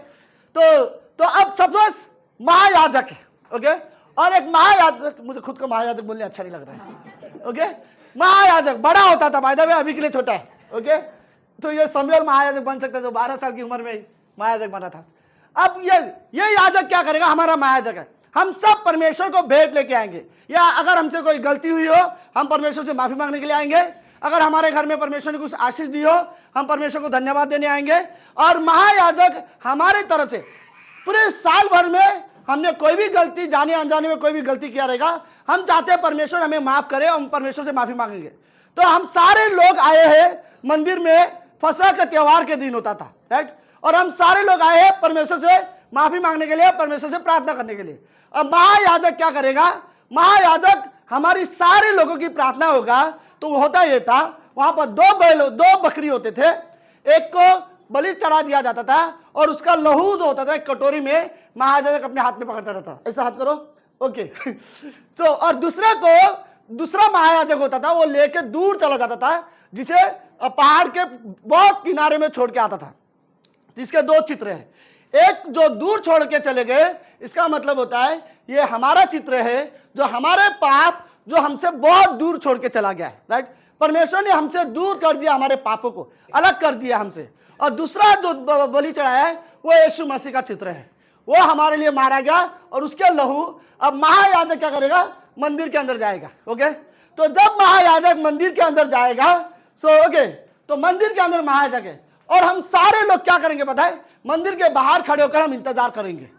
तो अब सपोज महायाजक है, ओके, और एक महायाजक, मुझे खुद को महायाजक बोलने अच्छा नहीं लग रहा है, ओके। महायाजक बड़ा होता था, बाय द वे अभी के लिए छोटा है, ओके। तो ये शमूएल महायाजक बन सकता है जो 12 साल की उम्र में महायाजक बना था। अब ये याजक क्या करेगा? हमारा महायाजक है, हम सब परमेश्वर को भेंट लेके आएंगे, या अगर हमसे कोई गलती हुई हो हम परमेश्वर से माफी मांगने के लिए आएंगे, अगर हमारे घर में परमेश्वर ने कुछ आशीष दी हो हम परमेश्वर को धन्यवाद देने आएंगे। और महायाजक हमारे तरफ से पूरे साल भर में हमने कोई भी गलती, जाने अनजाने में कोई भी गलती किया रहेगा, हम चाहते हैं परमेश्वर हमें माफ करे, हम परमेश्वर से माफी मांगेंगे। तो हम सारे लोग आए हैं मंदिर में, फसह के त्योहार के दिन होता था, राइट, और हम सारे लोग आए हैं परमेश्वर से माफी मांगने के लिए, परमेश्वर से प्रार्थना करने के लिए। अब महायाजक क्या करेगा? महायाजक हमारी सारे लोगों की प्रार्थना होगा। तो होता यह था, वहां पर 2 बकरी होते थे, एक को बलि चढ़ा दिया जाता था और उसका लहू जो होता था एक कटोरी में महायाजक अपने हाथ में पकड़ता रहता। ऐसा हाथ करो, ओके। सो और दूसरे को दूसरा महायाजक होता था, वो लेके दूर चला जाता था, जिसे पहाड़ के बहुत किनारे में छोड़ के आता था। तो इसके दो चित्र हैं, एक जो दूर छोड़ के चले गए, इसका मतलब होता है ये हमारा चित्र है, जो हमारे पाप जो हमसे बहुत दूर छोड़ के चला गया है, राइट। परमेश्वर ने हमसे दूर कर दिया, हमारे पापों को अलग कर दिया हमसे। और दूसरा जो बलि चढ़ाया है वो यीशु मसीह का चित्र है, वो हमारे लिए मारा गया और उसके लहू, अब महायाजक क्या करेगा, मंदिर के अंदर जाएगा। ओके, तो जब महायाजक मंदिर के अंदर जाएगा, तो मंदिर के अंदर महायाजक है और हम सारे लोग क्या करेंगे पता है, मंदिर के बाहर खड़े होकर हम इंतजार करेंगे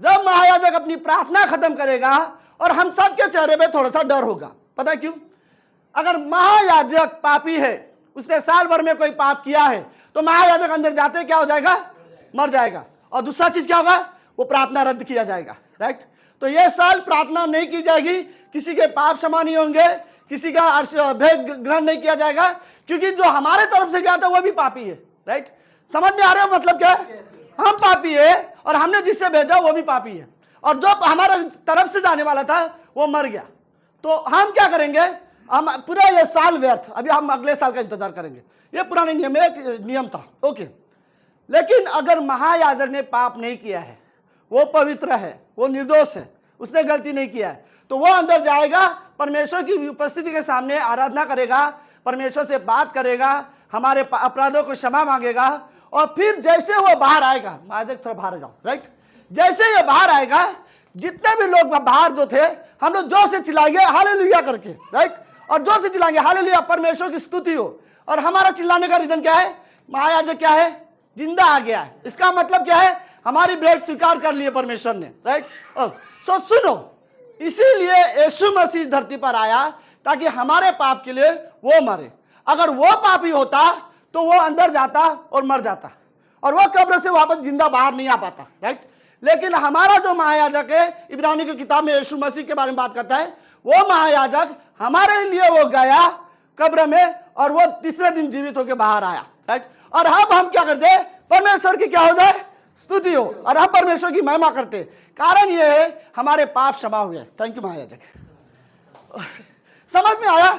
जब महायाजक अपनी प्रार्थना खत्म करेगा, और हम सबके चेहरे पे थोड़ा सा डर होगा। पता है क्यों? अगर महायाजक पापी है, उसने साल भर में कोई पाप किया है, तो महायाजक अंदर जाते क्या हो जाएगा, मर जाएगा। और दूसरा चीज क्या होगा, वो प्रार्थना रद्द किया जाएगा, राइट। तो ये साल प्रार्थना नहीं की जाएगी, किसी के पाप क्षमा नहीं होंगे, किसी का भेद ग्रहण नहीं किया जाएगा, क्योंकि जो हमारे तरफ से गया था वो भी पापी है, राइट। समझ में आ रहा है मतलब क्या है? हम पापी है और हमने जिससे भेजा वो भी पापी है, और जो हमारे तरफ से जाने वाला था वो मर गया। तो हम क्या करेंगे, हम पूरा ये साल व्यर्थ, अभी हम अगले साल का इंतजार करेंगे। ये पुराने नियम में एक नियम था, ओके। लेकिन अगर महायाजक ने पाप नहीं किया है, वो पवित्र है, वो निर्दोष है, उसने गलती नहीं किया है, तो वो अंदर जाएगा, परमेश्वर की उपस्थिति के सामने आराधना करेगा, परमेश्वर से बात करेगा, हमारे अपराधों को क्षमा मांगेगा, और फिर जैसे वो बाहर आएगा, महायाजक थोड़ा बाहर जाओ, राइट। जैसे ये बाहर आएगा, जितने भी लोग बाहर जो थे, हम लोग जोर से चिल्लाएंगे हालेलुया करके, राइट। और जोर से चिल्लाएंगे हालेलुया, परमेश्वर की स्तुति हो। और हमारा चिल्लाने का रीजन क्या है, महायाजक क्या है, जिंदा आ गया है। इसका मतलब क्या है, हमारी भेंट स्वीकार कर लिए परमेश्वर ने, राइट। सो सुनो, इसीलिए यीशु मसीह धरती पर आया ताकि हमारे पाप के लिए वो मरे। अगर वो पापी होता तो वो अंदर जाता और मर जाता, और वो कब्र से वापस जिंदा बाहर नहीं आ पाता, राइट। लेकिन हमारा जो महायाजक है, इब्रानी की किताब में यीशु मसीह के बारे में बात करता है, वो महायाजक हमारे लिए वो गया कब्र में, और वो तीसरे दिन जीवित होकर बाहर आया, राइट। और अब हम क्या करते हैं, परमेश्वर की क्या हो जाए, स्तुति हो, और हम परमेश्वर की महिमा करते। कारण ये है हमारे पाप क्षमा हुए। थैंक यू महायाजक। समझ में आया?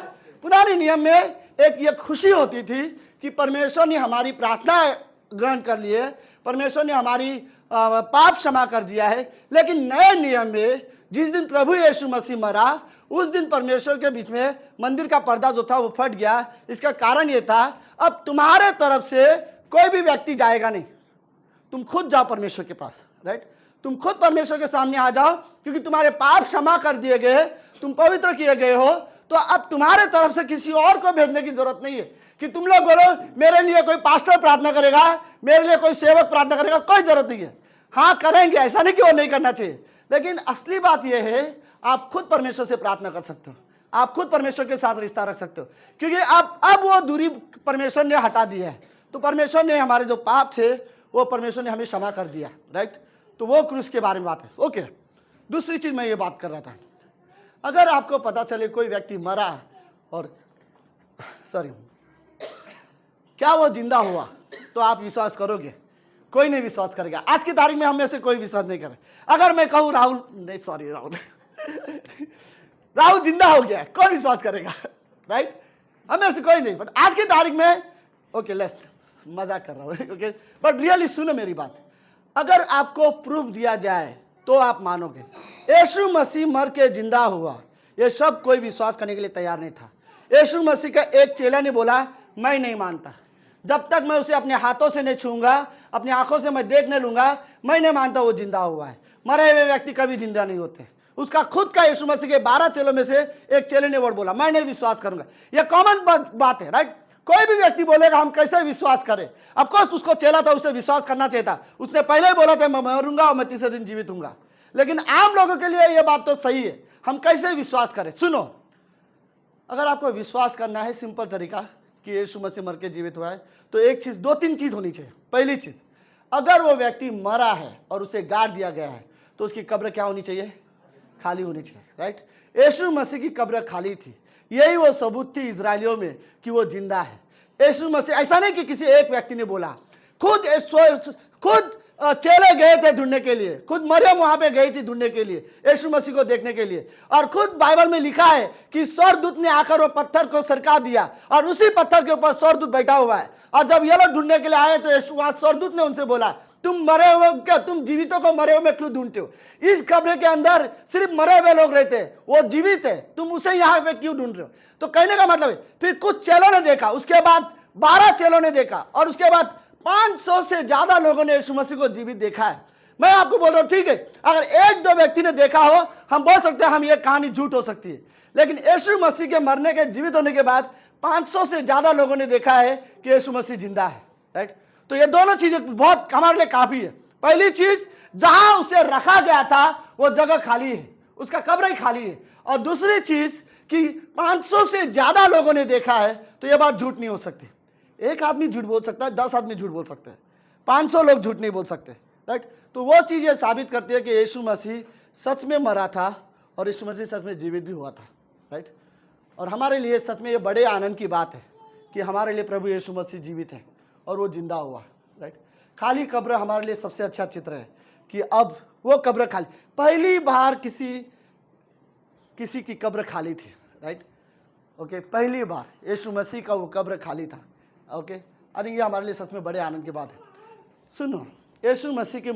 पुराने नियम में एक ये खुशी होती थी कि परमेश्वर ने हमारी प्रार्थना ग्रहण कर लिए, परमेश्वर ने हमारी पाप क्षमा कर दिया है। लेकिन नए नियम में जिस दिन प्रभु यीशु मसीह मरा, उस दिन परमेश्वर के बीच में मंदिर का पर्दा जो था वो फट गया। इसका कारण ये था, अब तुम्हारे तरफ से कोई भी व्यक्ति जाएगा नहीं, तुम खुद जाओ परमेश्वर के पास, राइट। तुम खुद परमेश्वर के सामने आ जाओ, क्योंकि तुम्हारे पाप क्षमा कर दिए गए, तुम पवित्र किए गए हो। तो अब तुम्हारे तरफ से किसी और को भेजने की जरूरत नहीं है कि तुम लोग बोलो मेरे लिए कोई पास्टर प्रार्थना करेगा, मेरे लिए कोई सेवक प्रार्थना करेगा, कोई जरूरत नहीं है। हाँ करेंगे, ऐसा नहीं कि वो नहीं करना चाहिए, लेकिन असली बात यह है आप खुद परमेश्वर से प्रार्थना कर सकते हो, आप खुद परमेश्वर के साथ रिश्ता रख सकते हो, क्योंकि अब वो दूरी परमेश्वर ने हटा दी है। तो परमेश्वर ने हमारे जो पाप थे वो परमेश्वर ने हमें क्षमा कर दिया, राइट। तो वो क्रूस के बारे में बात है, ओके। दूसरी चीज मैं ये बात कर रहा था, अगर आपको पता चले कोई व्यक्ति मरा और क्या वो जिंदा हुआ, तो आप विश्वास करोगे? कोई नहीं विश्वास करेगा। आज की तारीख में हम में से कोई विश्वास नहीं करे। अगर मैं कहूँ राहुल जिंदा हो गया, कौन विश्वास करेगा, राइट। हमें से कोई नहीं। बट आज की तारीख में, ओके लेट्स, मजाक कर रहा हूँ, ओके, बट रियली सुनो मेरी बात। अगर आपको प्रूफ दिया जाए तो आप मानोगे यीशु मसीह मर के जिंदा हुआ, ये सब कोई विश्वास करने के लिए तैयार नहीं था। यीशु मसीह का एक चेला ने बोला मैं नहीं मानता, जब तक मैं उसे अपने हाथों से नहीं छूंगा, अपनी आंखों से मैं देख नहीं लूंगा, मैं नहीं मानता वो जिंदा हुआ है। मरे हुए व्यक्ति कभी जिंदा नहीं होते। उसका खुद का यीशु मसीह के 12 चेलों में से एक चेले ने वर्ड बोला मैं नहीं विश्वास करूंगा। यह कॉमन बात है, राइट। कोई भी व्यक्ति बोलेगा हम कैसे विश्वास करें, ऑफकोर्स उसको चेला था, उसे विश्वास करना चाहिए था। उसने पहले ही बोला था मैं मरूंगा और मैं तीसरे दिन जीवित हूंगा। लेकिन आम लोगों के लिए यह बात तो सही है, हम कैसे विश्वास करें। सुनो, अगर आपको विश्वास करना है, सिंपल तरीका कि यीशु मसीह मर के जीवित हुआ है, तो एक चीज, 2-3 चीज होनी चाहिए। पहली चीज, अगर वो व्यक्ति मरा है और उसे गाड़ दिया गया है तो उसकी कब्र क्या होनी चाहिए, खाली होनी चाहिए, राइट। यीशु मसीह की कब्र खाली थी, यही वो सबूत थी इजरायलियों में कि वो जिंदा है। यीशु मसीह, ऐसा नहीं कि किसी एक व्यक्ति ने बोला, खुद चेले गए थे ढूंढने के लिए, खुद मरियम वहां पे गई थी ढूंढने के लिए यीशु मसीह को देखने के लिए। और खुद बाइबल में लिखा है कि स्वर्गदूत ने आकर वो पत्थर को सरका दिया और उसी पत्थर के ऊपर स्वर्गदूत बैठा हुआ है। और जब ये लोग ढूंढने के लिए आए तो यीशु वहां स्वर्गदूत ने उनसे बोला, तुम मरे हुए क्या, तुम जीवितों को मरे हुए में क्यों ढूंढते हो? इस कब्र के अंदर सिर्फ मरे हुए लोग रहते हैं, वो जीवित है, तुम उसे यहाँ पे क्यों ढूंढ रहे हो? तो कहने का मतलब है, फिर कुछ चेलों ने देखा, उसके बाद 12 चेलों ने देखा और उसके बाद 500 से ज्यादा लोगों ने यीशु मसीह को जीवित देखा है। मैं आपको बोल रहा हूं, ठीक है, अगर एक दो व्यक्ति ने देखा हो, हम बोल सकते हैं हम ये कहानी झूठ हो सकती है, लेकिन यीशु मसीह के मरने के जीवित होने के बाद 500 से ज्यादा लोगों ने देखा है कि यीशु मसीह जिंदा है। राइट, तो ये दोनों चीजें बहुत हमारे लिए काफी है। पहली चीज, जहां उसे रखा गया था वो जगह खाली है, उसका कब्र ही खाली है। और दूसरी चीज कि 500 से ज्यादा लोगों ने देखा है, तो यह बात झूठ नहीं हो सकती। एक आदमी झूठ बोल सकता है, 10 आदमी झूठ बोल सकते हैं, 500 लोग झूठ नहीं बोल सकते। राइट, तो वो चीज ये साबित करती है कि यीशु मसीह सच में मरा था और यीशु मसीह सच में जीवित भी हुआ था। राइट, और हमारे लिए सच में ये बड़े आनंद की बात है कि हमारे लिए प्रभु यीशु मसीह जीवित है और वो जिंदा हुआ। राइट, खाली कब्र हमारे लिए सबसे अच्छा चित्र है कि अब वो कब्र खाली, पहली बार किसी की कब्र खाली थी। राइट, ओके, पहली बार यीशु मसीह का वो कब्र खाली था। ओके, आई थिंक ये हमारे लिए सच में बड़े आनंद की बात है। सुनो, यीशु मसीह के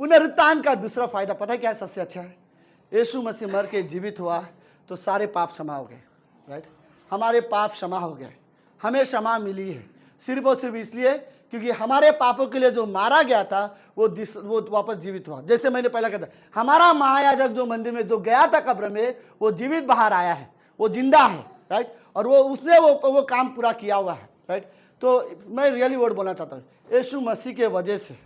पुनरुत्थान का दूसरा फायदा पता है क्या है? सबसे अच्छा है, यीशु मसीह मर के जीवित हुआ तो सारे पाप क्षमा हो गए। राइट, हमारे पाप क्षमा हो गए, हमें क्षमा मिली है सिर्फ और सिर्फ इसलिए क्योंकि हमारे पापों के लिए जो मारा गया था वो वापस जीवित हुआ। जैसे मैंने पहले कहा था, हमारा महायाजक जो मंदिर में जो गया था कब्र में, वो जीवित बाहर आया है, वो जिंदा है। राइट, और वो उसने वो काम पूरा किया हुआ है। राइट, तो मैं रियली वर्ड बोलना चाहता हूँ, यीशु मसीह के वजह से,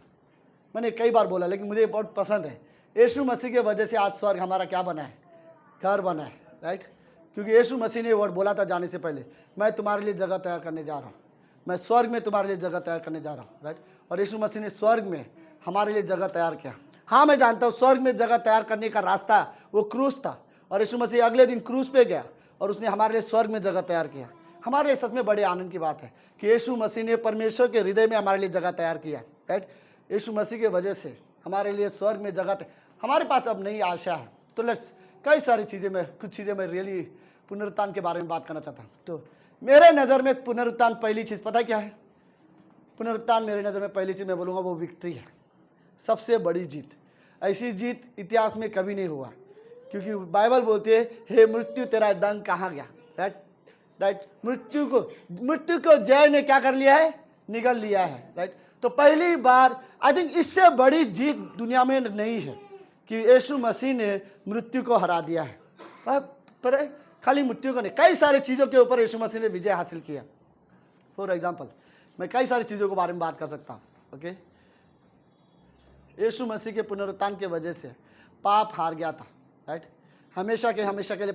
मैंने कई बार बोला लेकिन मुझे बहुत पसंद है, यीशु मसीह के वजह से आज स्वर्ग हमारा क्या बना है? घर बना है। राइट, क्योंकि यीशु मसीह ने वर्ड बोला था जाने से पहले, मैं तुम्हारे लिए जगह तैयार करने जा रहा हूँ, मैं स्वर्ग में तुम्हारे लिए जगह तैयार करने जा रहा हूँ। राइट, और यीशु मसीह ने स्वर्ग में हमारे लिए जगह तैयार किया। हाँ, मैं जानता हूँ स्वर्ग में जगह तैयार करने का रास्ता वो क्रूस था, और यीशु मसीह अगले दिन क्रूस पे गया और उसने हमारे लिए स्वर्ग में जगह तैयार किया। हमारे लिए सच में बड़े आनंद की बात है कि यीशु मसीह ने परमेश्वर के हृदय में हमारे लिए जगह तैयार किया। राइट, यीशु मसीह के वजह से हमारे लिए स्वर्ग में जगह हमारे पास अब नई आशा है। तो लेट्स कई सारी चीज़ें मैं कुछ चीज़ें मैं रियली पुनरुत्थान के बारे में बात करना चाहता हूँ। तो मेरे नज़र में पुनरुत्थान पहली चीज़ पता है क्या है? पुनरुत्थान मेरे नज़र में पहली चीज़ मैं बोलूँगा वो विक्ट्री है, सबसे बड़ी जीत। ऐसी जीत इतिहास में कभी नहीं हुआ, क्योंकि बाइबल बोलती है, हे मृत्यु तेरा डंक कहाँ गया? राइट, राइट, मृत्यु को जय ने क्या कर लिया है? निगल लिया है। राइट, तो पहली बार आई थिंक इससे बड़ी जीत दुनिया में नहीं है कि यीशु मसीह ने मृत्यु को हरा दिया है। पर खाली मृत्यु को नहीं, कई सारी चीज़ों के ऊपर यीशु मसीह ने विजय हासिल किया। फॉर एग्जाम्पल, मैं कई सारी चीज़ों के बारे में बात कर सकता हूँ। ओके, यीशु मसीह के पुनरुत्थान के वजह से पाप हार गया था। राइट, हमेशा के लिए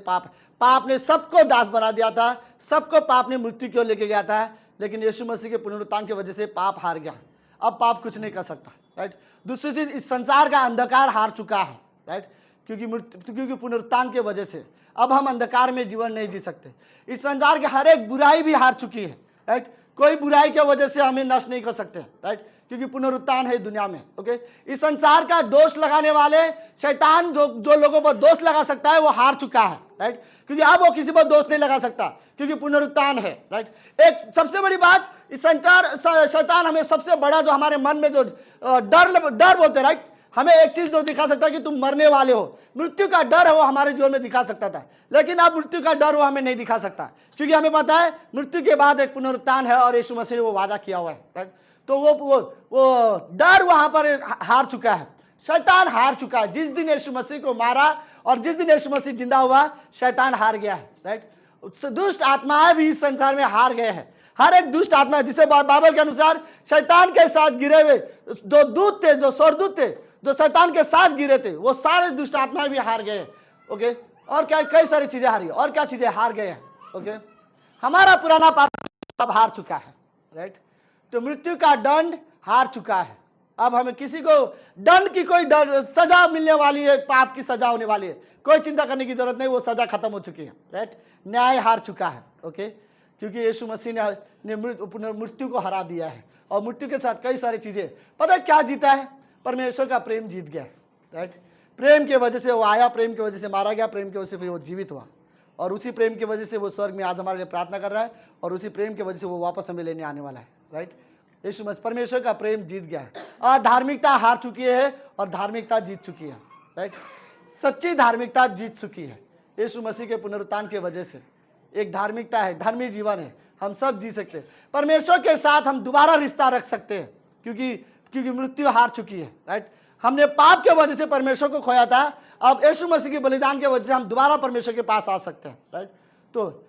पाप ने सबको दास बना दिया था, सबको पाप ने मृत्यु की ओर लेके गया था, लेकिन यीशु मसीह के पुनरुत्थान की वजह से पाप हार गया। अब पाप कुछ नहीं कर सकता। राइट, दूसरी चीज, इस संसार का अंधकार हार चुका है। राइट, क्योंकि पुनरुत्थान के वजह से अब हम अंधकार में जीवन नहीं जी सकते। इस संसार की हर एक बुराई भी हार चुकी है। राइट, कोई बुराई की वजह से हमें नष्ट नहीं कर सकते। राइट, क्योंकि पुनरुत्थान है दुनिया में। ओके, इस संसार का दोष लगाने वाले शैतान जो लोगों पर दोष लगा सकता है वो हार चुका है। राइट, क्योंकि अब वो किसी पर दोष नहीं लगा सकता क्योंकि पुनरुत्थान है। राइट, एक सबसे बड़ी बात, इस संसार शैतान हमें सबसे बड़ा जो हमारे मन में जो डर बोलते हैं, राइट, हमें एक चीज जो दिखा सकता है कि तुम मरने वाले हो, मृत्यु का डर है, वो हमारे जीवन में दिखा सकता था। लेकिन अब मृत्यु का डर वो हमें नहीं दिखा सकता, क्योंकि हमें पता है मृत्यु के बाद एक पुनरुत्थान है और यीशु मसीह ने वो वादा किया हुआ है। राइट, तो वो डर वहां पर हार चुका है, शैतान हार चुका है। जिस दिन यीशु मसीह को मारा और जिस दिन यीशु मसीह जिंदा हुआ, शैतान हार गया है। राइट, दुष्ट आत्माएं भी इस संसार में हार गए हैं। हर एक दुष्ट आत्मा, जिसे बाइबल के अनुसार शैतान के साथ गिरे हुए जो दूत थे, जो स्वर्गदूत थे, जो शैतान के साथ गिरे थे, वो सारे दुष्ट आत्माएं भी हार गए। ओके, और क्या कई सारी चीजें हारी, और क्या चीजें हार गए हैं। ओके, हमारा पुराना पाप सब हार चुका है। राइट, तो मृत्यु का दंड हार चुका है। अब हमें किसी को दंड की कोई सजा मिलने वाली है, पाप की सजा होने वाली है, कोई चिंता करने की जरूरत नहीं, वो सजा खत्म हो चुकी है। राइट, न्याय हार चुका है। ओके, क्योंकि यीशु मसीह ने ने मृत्यु को हरा दिया है, और मृत्यु के साथ कई सारी चीजें। पता है क्या जीता है? परमेश्वर का प्रेम जीत गया, राइट। प्रेम के वजह से वो आया, प्रेम की वजह से मारा गया, प्रेम की वजह से फिर वो जीवित हुआ, और उसी प्रेम की वजह से वो स्वर्ग में आज हमारे लिए प्रार्थना कर रहा है, और उसी प्रेम की वजह से वो वापस हमें लेने आने वाला है, राइट। यीशु मसीह, परमेश्वर का प्रेम जीत गया है। अधार्मिकता हार चुकी है और धार्मिकता जीत चुकी है, राइट। सच्ची धार्मिकता जीत चुकी है यीशु मसीह के पुनरुत्थान की वजह से। एक धार्मिकता है, धर्मी जीवन है, हम सब जी सकते हैं। परमेश्वर के साथ हम दोबारा रिश्ता रख सकते हैं, क्योंकि मृत्यु हार चुकी है, राइट। हमने पाप के वजह से परमेश्वर को खोया था, अब यीशु मसीह के बलिदान के वजह से हम दोबारा परमेश्वर के पास आ सकते हैं, राइट। तो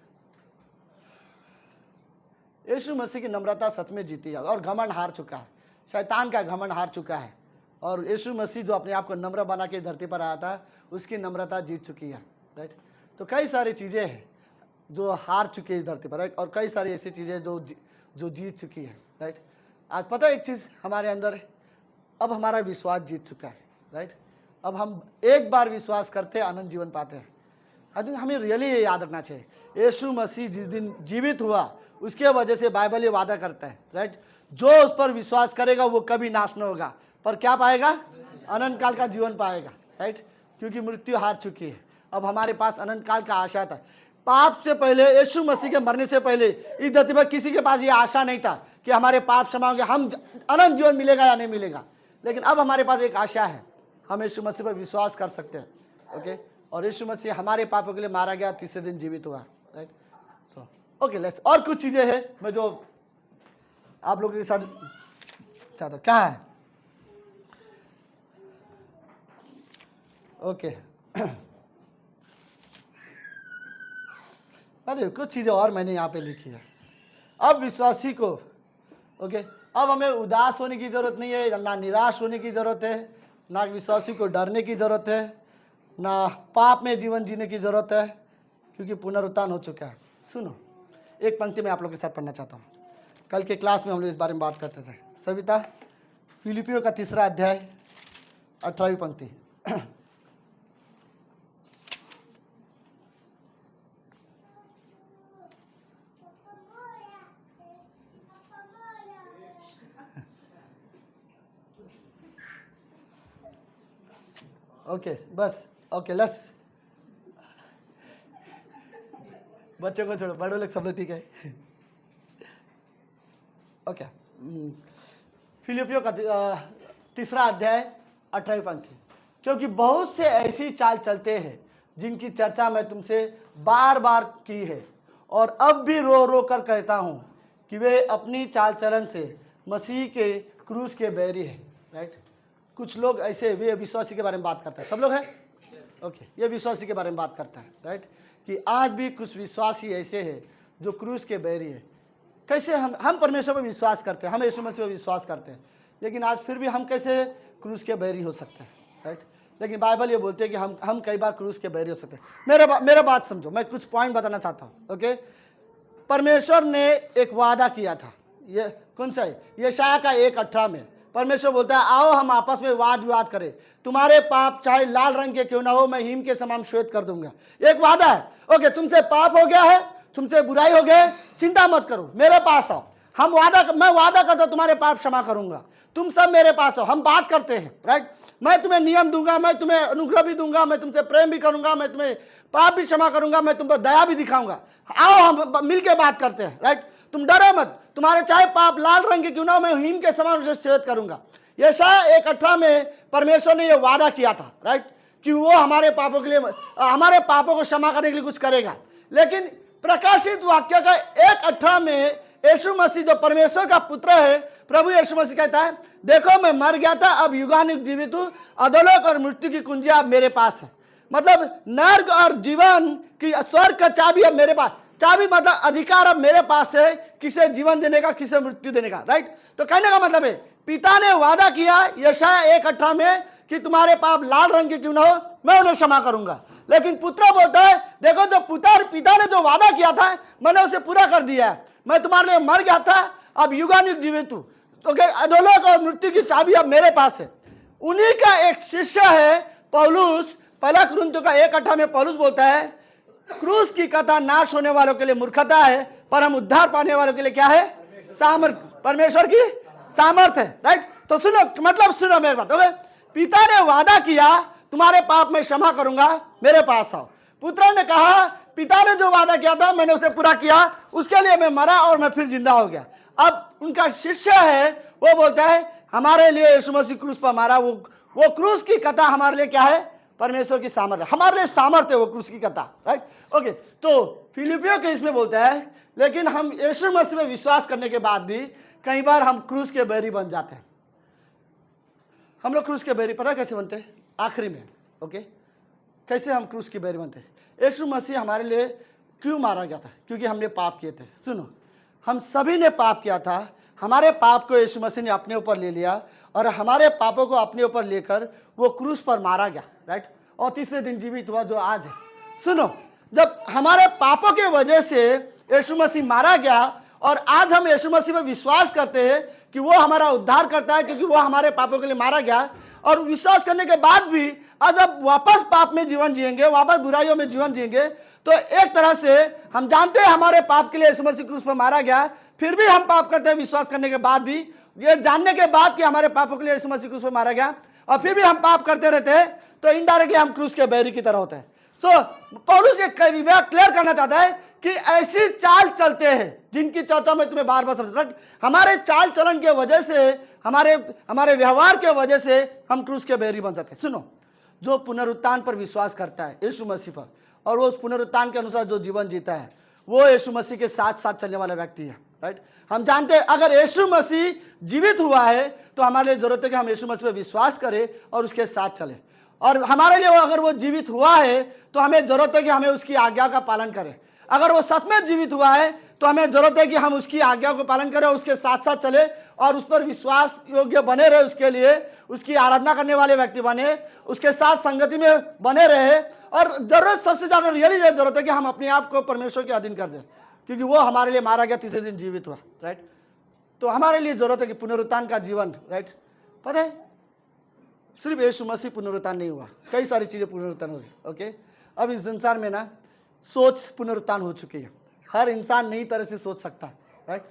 यीशु मसीह की नम्रता सच में जीती है, और घमंड हार चुका है, शैतान का घमंड हार चुका है, और यीशु मसीह जो अपने आप को नम्र बना के धरती पर आया था, उसकी नम्रता जीत चुकी है, राइट। तो कई सारी चीज़ें हैं जो हार चुकी है इस धरती पर, राइट, और कई सारी ऐसी चीज़ें जो जीत चुकी है, राइट। आज पता है एक चीज़ हमारे अंदर, अब हमारा विश्वास जीत चुका है, राइट। अब हम एक बार विश्वास करते हैं, अनंत जीवन पाते हैं। आज हमें रियली ये याद रखना चाहिए, यीशु मसीह जिस दिन जीवित हुआ उसके वजह से बाइबल ये वादा करता है, राइट, जो उस पर विश्वास करेगा वो कभी नाश न होगा, पर क्या पाएगा? अनंत काल का जीवन पाएगा, राइट। क्योंकि मृत्यु हार चुकी है, अब हमारे पास अनंत काल का आशा था। पाप से पहले, यीशु मसीह के मरने से पहले इस धरती पर किसी के पास ये आशा नहीं था कि हमारे पाप क्षमा होंगे, हम अनंत जीवन मिलेगा या नहीं मिलेगा। लेकिन अब हमारे पास एक आशा है, हम यीशु मसीह पर विश्वास कर सकते हैं, ओके। और यीशु मसीह हमारे पापों के लिए मारा गया, तीसरे दिन जीवित हुआ, राइट। सो ओके, लेट्स, और कुछ चीजें हैं मैं जो आप लोगों के साथ चाहता हूँ। क्या है? ओके अरे कुछ चीजें और मैंने यहाँ पे लिखी है। अब विश्वासी को, ओके, अब हमें उदास होने की जरूरत नहीं है, ना निराश होने की जरूरत है, ना विश्वासी को डरने की जरूरत है, ना पाप में जीवन जीने की जरूरत है, क्योंकि पुनरुत्थान हो चुका है। सुनो, एक पंक्ति मैं आप लोगों के साथ पढ़ना चाहता हूँ। कल के क्लास में हम लोग इस बारे में बात करते थे। सविता, फिलिपियों का 3 अध्याय 18वीं पंक्ति। ओके, बस, ओके, लेट्स, बच्चों को छोड़ो, बड़े लोग सब लोग ठीक है, ओके। फिलिपियों का 3 अध्याय 18वीं पंक्ति। क्योंकि बहुत से ऐसी चाल चलते हैं जिनकी चर्चा मैं तुमसे बार बार की है, और अब भी रो रो कर कहता हूँ कि वे अपनी चाल चलन से मसीह के क्रूस के बैरी है, राइट। कुछ लोग ऐसे, वे विश्वासी के बारे में बात करते हैं, सब लोग हैं, ओके, ये विश्वासी के बारे में बात करता है, राइट, कि आज भी कुछ विश्वासी ऐसे हैं जो क्रूस के बैरी है। कैसे? हम परमेश्वर पर विश्वास करते हैं, हम यीशु मसीह पर विश्वास करते हैं, लेकिन आज फिर भी हम कैसे क्रूस के बैरी हो सकते हैं, राइट। लेकिन बाइबल ये बोलते हैं कि हम कई बार क्रूस के बैरी हो सकते हैं। मेरा बात समझो, मैं कुछ पॉइंट बताना चाहता हूँ, ओके। परमेश्वर ने एक वादा किया था, ये कौन सा है? यशायाह का 1:18 में परमेश्वर बोलता है, आओ हम आपस में वाद विवाद करें, तुम्हारे पाप चाहे लाल रंग के क्यों ना हो, मैं हिम के समान श्वेत कर दूंगा। एक वादा है, ओके, तुमसे पाप हो गया है, तुमसे बुराई हो गया, चिंता मत करो, मेरे पास आओ, मैं वादा करता तुम्हारे पाप क्षमा करूंगा, तुम सब मेरे पास आओ। हम बात करते हैं, राइट, मैं तुम्हें नियम दूंगा, मैं तुम्हें अनुग्रह भी दूंगा, मैं तुमसे प्रेम भी करूंगा, मैं तुम्हें पाप भी क्षमा करूंगा, मैं तुम पर दया भी दिखाऊंगा। आओ हम मिलके बात करते हैं, राइट। तुम डरो मत, तुम्हारे चाहे पाप लाल रंग के क्यों ना हो, मैं हिम के समान उसे श्वेत करूंगा। यशायाह 1:18 में परमेश्वर ने यह वादा किया था, राइट, कि वो हमारे पापों के लिए, हमारे पापों को क्षमा करने के लिए कुछ करेगा। लेकिन प्रकाशित वाक्य का 1:18 में यीशु मसीह जो परमेश्वर का पुत्र है, प्रभु यीशु मसीह कहता है, देखो मैं मर गया था, अब युगानुयुग जीवित हूं, अधोलोक और मृत्यु की कुंजियां अब मेरे पास है। मतलब नर्क और जीवन की, स्वर्ग का चाबी अब मेरे पास, चाबी मतलब अधिकार अब मेरे पास है, किसे जीवन देने का, किसे मृत्यु देने का, राइट। तो कहने का मतलब है, पिता ने वादा किया यशायाह 1:18 में कि तुम्हारे पाप लाल रंग के क्यों ना हो, मैं उन्हें क्षमा करूंगा। लेकिन पुत्र बोलता है, देखो जो पिता ने जो वादा किया था, मैंने उसे पूरा कर दिया है, मैं तुम्हारे लिए मर गया था, अब युगानुयुग जीवित हूं, तो अधोलोक और मृत्यु की चाबी अब मेरे पास है। उन्हीं का एक शिष्य है पौलुस, 1 कुरिन्थियों का 1:18 में पौलुस बोलता है, क्रूस की कथा नाश होने वालों के लिए मूर्खता है, पर हम उद्धार पाने वालों के लिए क्या है? सामर्थ्य, परमेश्वर की सामर्थ्य है, राइट। तो सुनो, मतलब सुनो मेरी बात, ओके। पिता ने वादा किया तुम्हारे पाप में क्षमा करूंगा, मेरे पास आओ। पुत्र ने कहा पिता ने जो वादा किया था मैंने उसे पूरा किया, उसके लिए मैं मरा और मैं फिर जिंदा हो गया। अब उनका शिष्य है, वो बोलता है हमारे लिए यीशु मसीह क्रूस पर मारा, वो क्रूस की कथा हमारे लिए क्या है? परमेश्वर की सामर्थ्य, हमारे लिए सामर्थ्य है वो क्रूस की कथा, राइट। ओके, तो फिलिपियों के इसमें बोलता है लेकिन हम यीशु मसीह में विश्वास करने के बाद भी कई बार हम क्रूस के बैरी बन जाते हैं। हम लोग क्रूस के बैरी पता कैसे बनते हैं? आखिरी में, ओके, कैसे हम क्रूस के बैरी बनते हैं? यीशु मसीह हमारे लिए क्यों मारा गया था? क्योंकि हमने पाप किए थे। सुनो, हम सभी ने पाप किया था, हमारे पाप को यीशु मसीह ने अपने ऊपर ले लिया और हमारे पापों को अपने ऊपर लेकर वो क्रूस पर मारा गया, राइट। और तीसरे दिन जीवित हुआ, जो आज है। सुनो, जब हमारे पापों की वजह से यीशु मसीह मारा गया और आज हम यीशु मसीह में विश्वास करते हैं कि वो हमारा उद्धार करता है, क्योंकि वो हमारे पापों के लिए मारा गया, और विश्वास करने के बाद भी आज अब वापस पाप में जीवन जिएंगे, वापस बुराइयों में जीवन जिएंगे, तो एक तरह से हम जानते हैं हमारे पाप के लिए यीशु मसीह क्रूस पर मारा गया, फिर भी हम पाप करते हैं विश्वास करने के बाद भी, ये जानने के बाद कि हमारे पापों के लिए यीशु मसीह क्रूस पर मारा गया, और फिर भी हम पाप करते रहते हैं, तो इनडायरेक्टली हम क्रूस के बैरी की तरह होते हैं। सो पौलुस ये क्लियर करना चाहता है कि ऐसी चाल चलते हैं जिनकी चर्चा में तुम्हें बार बार समझ, हमारे चाल चलन के वजह से, हमारे व्यवहार के वजह से हम क्रूस के बैरी बन जाते हैं। सुनो, जो पुनरुत्थान पर विश्वास करता है यीशु मसीह पर, और वो उस पुनरुत्थान के अनुसार जो जीवन जीता है, वो यीशु मसीह के साथ साथ चलने वाला व्यक्ति है, राइट। हम जानते हैं अगर यीशु मसीह जीवित हुआ है तो हमारे लिए जरूरत है कि हम यीशु मसीह पर विश्वास करें और उसके साथ चलें, और हमारे लिए अगर वो जीवित हुआ है तो हमें जरूरत है कि हमें उसकी आज्ञा का पालन करें। अगर वो सच में जीवित हुआ है तो हमें जरूरत है कि हम उसकी आज्ञा को पालन करें, उसके साथ साथ चले और उस पर विश्वास योग्य बने रहे, उसके लिए उसकी आराधना करने वाले व्यक्ति बने, उसके साथ संगति में बने रहे, और जरूरत सबसे ज्यादा रियली जरूरत है कि हम अपने आप को परमेश्वर के अधीन कर दें, क्योंकि वो हमारे लिए मारा गया, तीसरे दिन जीवित हुआ, राइट। तो हमारे लिए जरूरत है कि पुनरुत्थान का जीवन, राइट। पता है सिर्फ यीशु मसीह पुनरुत्थान नहीं हुआ, कई सारी चीजें पुनरुत्थान हुई, ओके। अब इस संसार में ना सोच पुनरुत्थान हो चुकी है, हर इंसान नई तरह से सोच सकता है, राइट।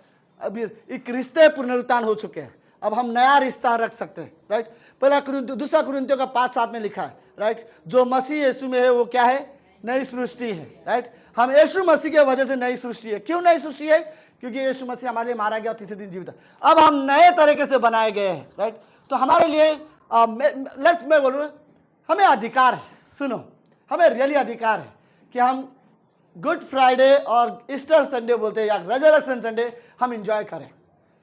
अभी एक रिश्ते पुनरुत्थान हो चुके हैं, अब हम नया रिश्ता रख सकते हैं, राइट। पहला दूसरा कुरिन्थियों का 5:7 में लिखा है, राइट, जो मसीह यीशु में है वो क्या है? नई सृष्टि है, राइट। हम यीशु मसीह के वजह से नई सृष्टि है। क्यों नई सृष्टि है? क्योंकि यीशु मसीह हमारे लिए मारा गया, तीसरे दिन जीवित। अब हम नए तरीके से बनाए गए हैं, राइट। तो हमारे लिए मैं बोलूँ, हमें अधिकार है, सुनो, हमें रियली अधिकार है कि हम गुड फ्राइडे और ईस्टर संडे बोलते हैं या रेजरेक्शन संडे हम इंजॉय करें,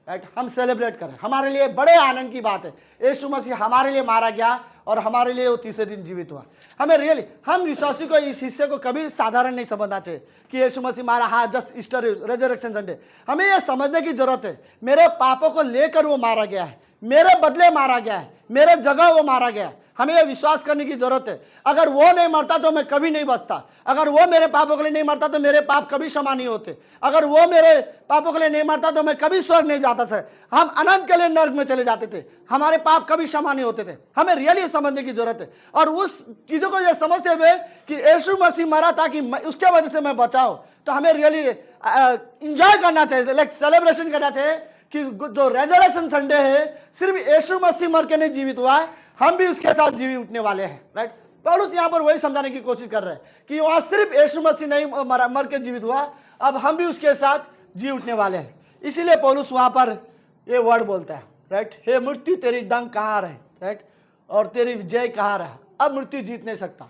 राइट, हम सेलिब्रेट करें। हमारे लिए बड़े आनंद की बात है, यीशु मसीह हमारे लिए मारा गया और हमारे लिए वो तीसरे दिन जीवित हुआ। हमें रियली, हम विश्वासी को इस हिस्से को कभी साधारण नहीं समझना चाहिए कि यीशु मसीह मारा, हाँ जस्ट ईस्टर रेजरेक्शन संडे। हमें यह समझने की जरूरत है मेरे पापों को लेकर वो मारा गया है, मेरे बदले मारा गया है, मेरे जगह वो मारा गया है। हमें यह विश्वास करने की जरूरत है, अगर वो नहीं मरता तो मैं कभी नहीं बचता, अगर वो मेरे पापों के लिए नहीं मरता तो मेरे पाप कभी क्षमा नहीं होते, अगर वो मेरे पापों के लिए नहीं मरता तो मैं कभी स्वर्ग नहीं जाता था, हम अनंत के लिए नर्क में चले जाते थे, हमारे पाप कभी क्षमा नहीं होते थे। हमें रियली समझने की जरूरत है, और उस चीजों को ये समझते हुए कि यीशु मसीह मरा ताकि उसके वजह से मैं बचाऊं, तो हमें रियली इंजॉय करना चाहिए, लाइक सेलिब्रेशन करना चाहिए कि जो रेजरेक्शन संडे है सिर्फ यीशु मसीह मर के नहीं जीवित हुआ है, हम भी उसके साथ जीवित उठने वाले हैं, राइट। पौलुस यहाँ पर वही समझाने की कोशिश कर रहे हैं कि वहां सिर्फ यीशु मसीह नहीं मर के जीवित हुआ, अब हम भी उसके साथ जी उठने वाले हैं। इसीलिए पौलुस वहां पर ये वर्ड बोलता है, राइट, हे मृत्यु तेरी डंक कहाँ रहे, राइट, और तेरी विजय कहाँ रहा, अब मृत्यु जीत नहीं सकता,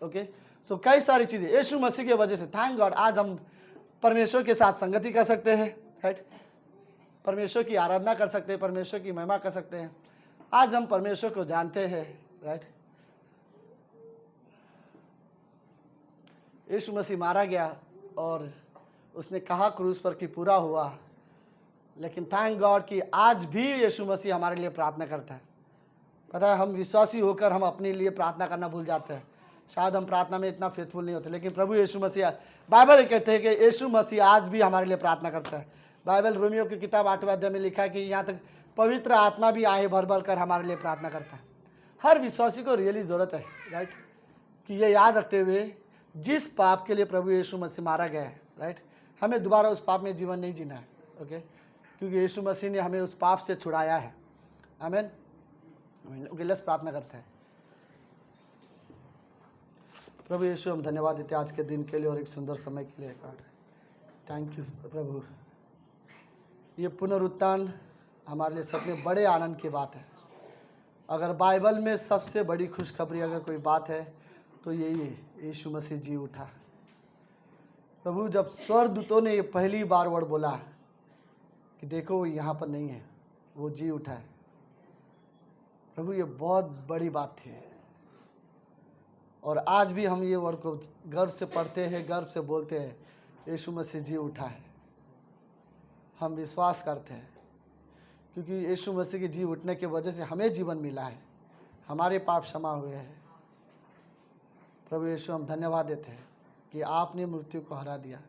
ओके। सो कई सारी चीजें यीशु मसीह की वजह से, थैंक गॉड, आज हम परमेश्वर के साथ संगति कर सकते हैं, राइट, परमेश्वर की आराधना कर सकते हैं, परमेश्वर की महिमा कर सकते हैं। आज हम परमेश्वर को जानते हैं, राइट। यीशु मसीह मारा गया और उसने कहा क्रूस पर कि पूरा हुआ, लेकिन थैंक गॉड कि आज भी यीशु मसीह हमारे लिए प्रार्थना करता है। पता है, हम विश्वासी होकर हम अपने लिए प्रार्थना करना भूल जाते हैं, शायद हम प्रार्थना में इतना फेथफुल नहीं होते, लेकिन प्रभु यीशु मसीह, बाइबल कहते हैं कि यीशु मसीह आज भी हमारे लिए प्रार्थना करता है। बाइबल रोमियो की किताब 8वें अध्याय में लिखा है कि यहाँ तक पवित्र आत्मा भी आए भर भर कर हमारे लिए प्रार्थना करता है। हर विश्वासी को रियली जरूरत है, राइट, कि ये याद रखते हुए जिस पाप के लिए प्रभु यीशु मसीह मारा गया है, राइट, हमें दोबारा उस पाप में जीवन नहीं जीना है, ओके, क्योंकि यीशु मसीह ने हमें उस पाप से छुड़ाया है। आमीन। ओके, लेट्स प्रार्थना करते हैं। प्रभु यीशु, हम धन्यवाद देते हैं आज के दिन के लिए और एक सुंदर समय के लिए। गॉड, थैंक यू प्रभु। ये पुनरुत्थान हमारे लिए सच में बड़े आनंद की बात है। अगर बाइबल में सबसे बड़ी खुशखबरी अगर कोई बात है तो यही है, यीशु मसीह जी उठा। प्रभु, जब स्वर्गदूतों ने ये पहली बार वर्ड बोला कि देखो वो यहाँ पर नहीं है, वो जी उठा है, प्रभु ये बहुत बड़ी बात थी। और आज भी हम ये वर्ड को गर्व से पढ़ते हैं, गर्व से बोलते हैं, यीशु मसीह जी उठा है। हम विश्वास करते हैं क्योंकि यीशु मसीह के जी उठने की वजह से हमें जीवन मिला है, हमारे पाप क्षमा हुए हैं। प्रभु यीशु, हम धन्यवाद देते हैं कि आपने मृत्यु को हरा दिया,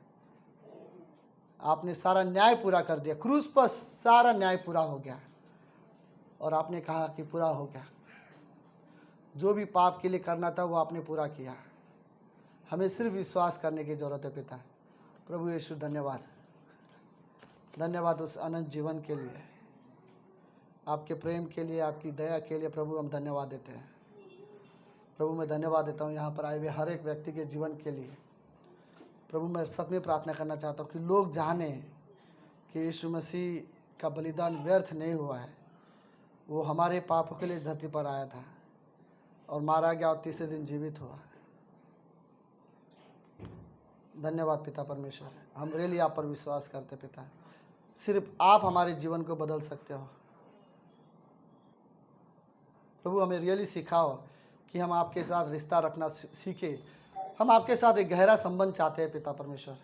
आपने सारा न्याय पूरा कर दिया। क्रूस पर सारा न्याय पूरा हो गया और आपने कहा कि पूरा हो गया। जो भी पाप के लिए करना था वो आपने पूरा किया। हमें सिर्फ विश्वास करने की ज़रूरत है पिता। प्रभु यीशु, धन्यवाद, धन्यवाद उस अनंत जीवन के लिए, आपके प्रेम के लिए, आपकी दया के लिए। प्रभु हम धन्यवाद देते हैं। प्रभु मैं धन्यवाद देता हूँ यहाँ पर आए हुए हर एक व्यक्ति के जीवन के लिए। प्रभु मैं सच में प्रार्थना करना चाहता हूँ कि लोग जाने कि यीशु मसीह का बलिदान व्यर्थ नहीं हुआ है। वो हमारे पापों के लिए धरती पर आया था और मारा गया और तीसरे दिन जीवित हुआ। धन्यवाद पिता परमेश्वर, हम रियली आप पर विश्वास करते पिता। सिर्फ आप हमारे जीवन को बदल सकते हो। प्रभु हमें रियली सिखाओ कि हम आपके साथ रिश्ता रखना सीखे। हम आपके साथ एक गहरा संबंध चाहते हैं पिता परमेश्वर।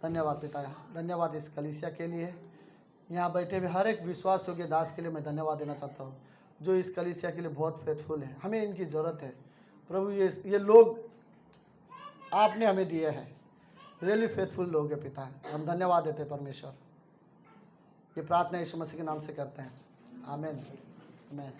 धन्यवाद पिता, धन्यवाद इस कलीसिया के लिए। यहाँ बैठे हुए हर एक विश्वास योग्य दास के लिए मैं धन्यवाद देना चाहता हूँ जो इस कलीसिया के लिए बहुत फेथफुल है। हमें इनकी ज़रूरत है प्रभु। ये लोग आपने हमें दिए हैं, रियली फेथफुल लोग हैं पिता। हम धन्यवाद देते हैं परमेश्वर। ये प्रार्थना यीशु मसीह के नाम से करते हैं, आमीन, आमीन।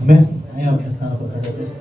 मैं अपने स्थान पर खड़े थे।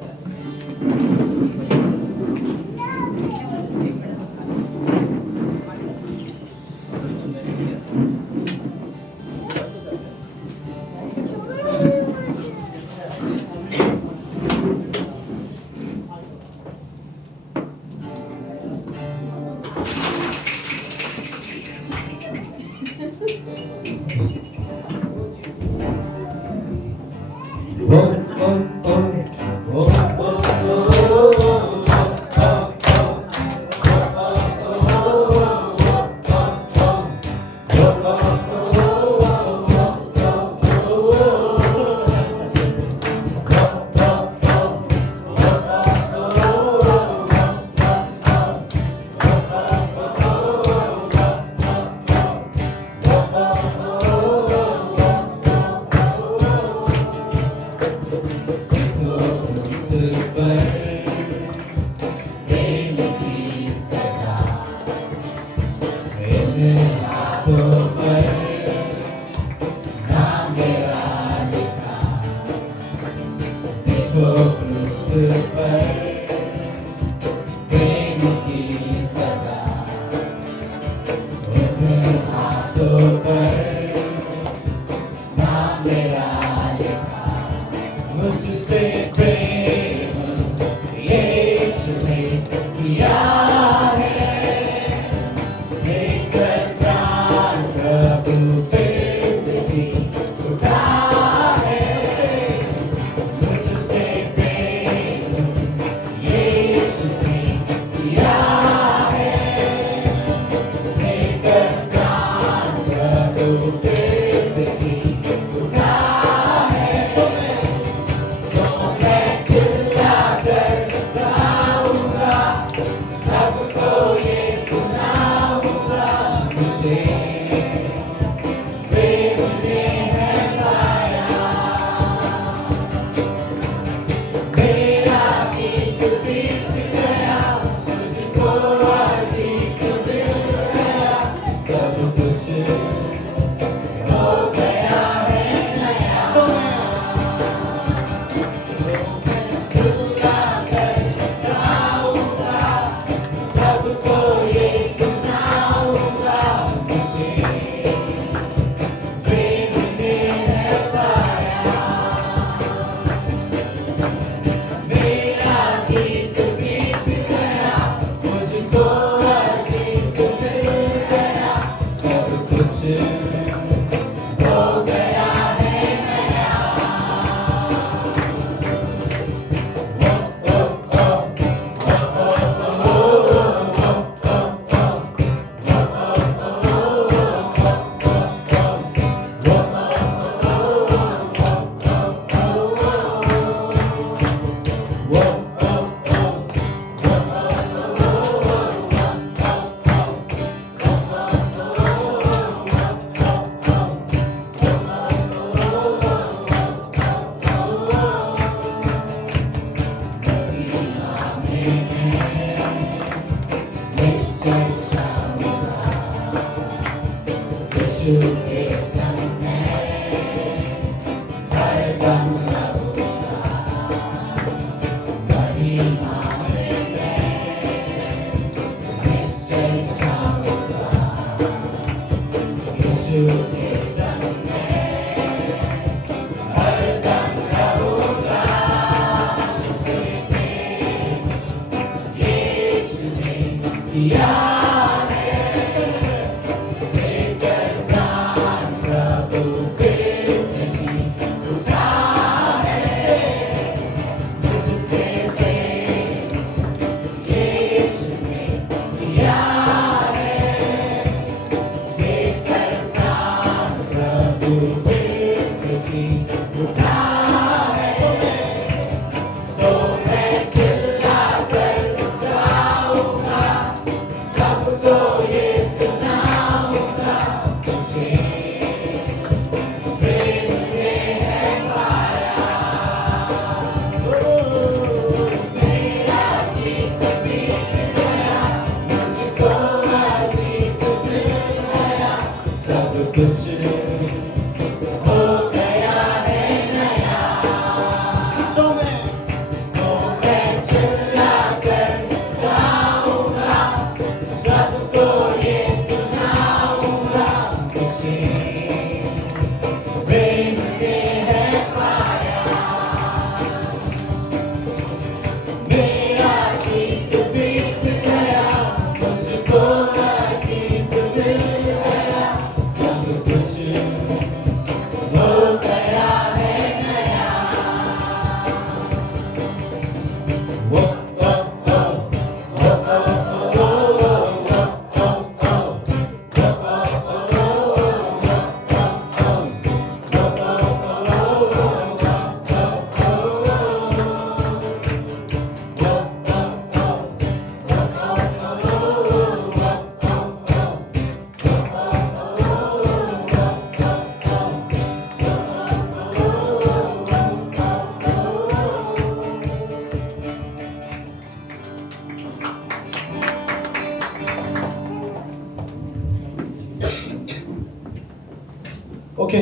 ओके,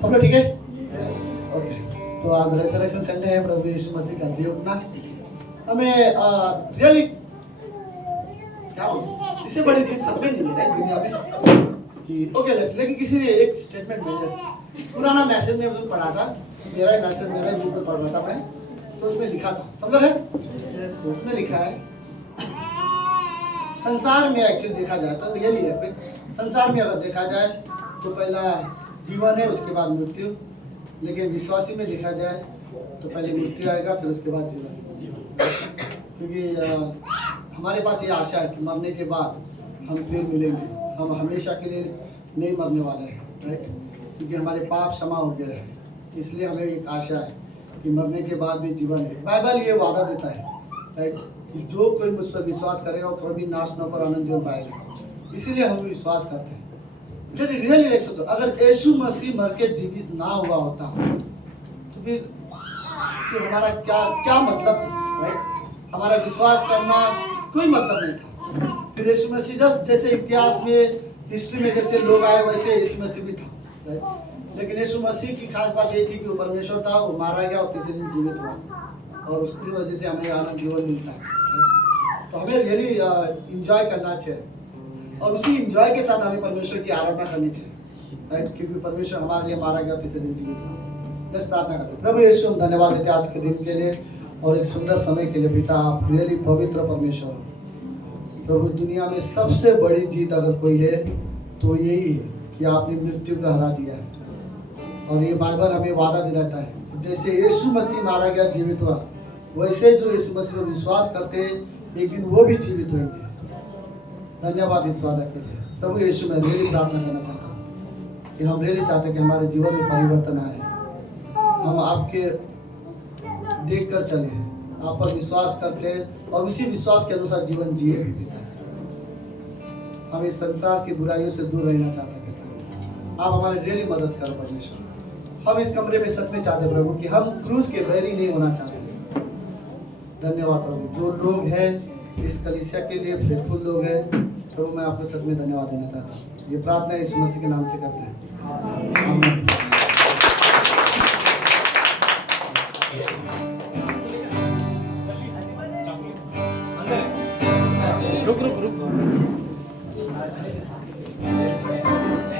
सब लोग ठीक है? ओके, तो आज रेजरेक्शन संडे है, प्रभु यीशु मसीह का जी उठना हमें रियली क्या हो, इससे बड़ी चीज सब में नहीं मिली है दुनिया में कि ओके लेकिन किसी ने एक स्टेटमेंट भेजा, पुराना मैसेज में भी पढ़ा था, मेरा ही मैसेज मेरा ही बुक में पढ़ रहा था मैं, तो उसमें लिखा था, सब लोग है? तो उसमें लिखा है संसार में एक्चुअली देखा जाए तो रियली है, संसार में अगर देखा जाए तो पहला जीवन है, उसके बाद मृत्यु, लेकिन विश्वासी में देखा जाए तो पहले मृत्यु आएगा फिर उसके बाद जीवन, क्योंकि हमारे पास ये आशा है कि मरने के बाद हम फिर मिलेंगे, हम हमेशा के लिए नहीं मरने वाले हैं, राइट? क्योंकि हमारे पाप क्षमा हो गए हैं, इसलिए हमें एक आशा है कि मरने के बाद भी जीवन है। बाइबल ये वादा देता है, राइट, कि जो कोई मुझ पर विश्वास करेगा वो कभी नाश न पर आनंद जीवन पाएगा, इसीलिए हम विश्वास करते हैं। रियली देख सकते हो, अगर यीशु मसीह मर के जीवित ना हुआ होता तो फिर हमारा क्या मतलब था, राइट? हमारा विश्वास करना कोई मतलब नहीं था। फिर यीशु मसीह जैसे इतिहास में हिस्ट्री में जैसे लोग आए वैसे यीशु मसीह भी था, राइट? लेकिन यीशु मसीह की खास बात ये थी कि वो परमेश्वर था, वो मारा गया और तीसरे दिन जीवित हुआ और उसकी वजह से हमें आनंद जीवन मिलता है। तो हमें रियली इंजॉय करना चाहिए और उसी इंजॉय के साथ हमें परमेश्वर की आराधना करनी चाहिए, राइट? क्योंकि परमेश्वर हमारे लिए मारा गया तीसरे दिन जीवित हुआ। बस प्रार्थना करते हैं। प्रभु यीशु हम धन्यवाद देते हैं आज के दिन के लिए और एक सुंदर समय के लिए। पिता आप रियली पवित्र परमेश्वर हो प्रभु। दुनिया में सबसे बड़ी जीत अगर कोई है तो यही है कि आपने मृत्यु को हरा दिया है। और ये बाइबल हमें वादा दिलाता है जैसे यीशु मसीह मारा गया जीवित हुआ, वैसे जो यीशु मसीह पर विश्वास करते हैं एक दिन वो भी जीवित होंगे। धन्यवाद इस वादा के लिए प्रभु यीशु। मैं रियली प्रार्थना करना चाहता हूँ कि हम रियली चाहते हैं कि हमारे जीवन में परिवर्तन आए, हम आपके देख कर चले, आप पर विश्वास करते और उसी विश्वास के अनुसार जीवन जिए भी पिता। हम इस संसार की बुराइयों से दूर रहना चाहते हैं पिता। आप हमारी रियली मदद करो परमेश्वर। हम इस कमरे में सच में चाहते प्रभु कि हम क्रूस के बैरी नहीं होना चाहते। धन्यवाद प्रभु। जो लोग हैं इस कलीसिया के लिए फेथफुल लोग हैं, प्रभु मैं आपको सच में धन्यवाद देना चाहता हूँ। ये प्रार्थना यीशु मसीह के नाम से करते हैं, आमीन। रुक रुक रुक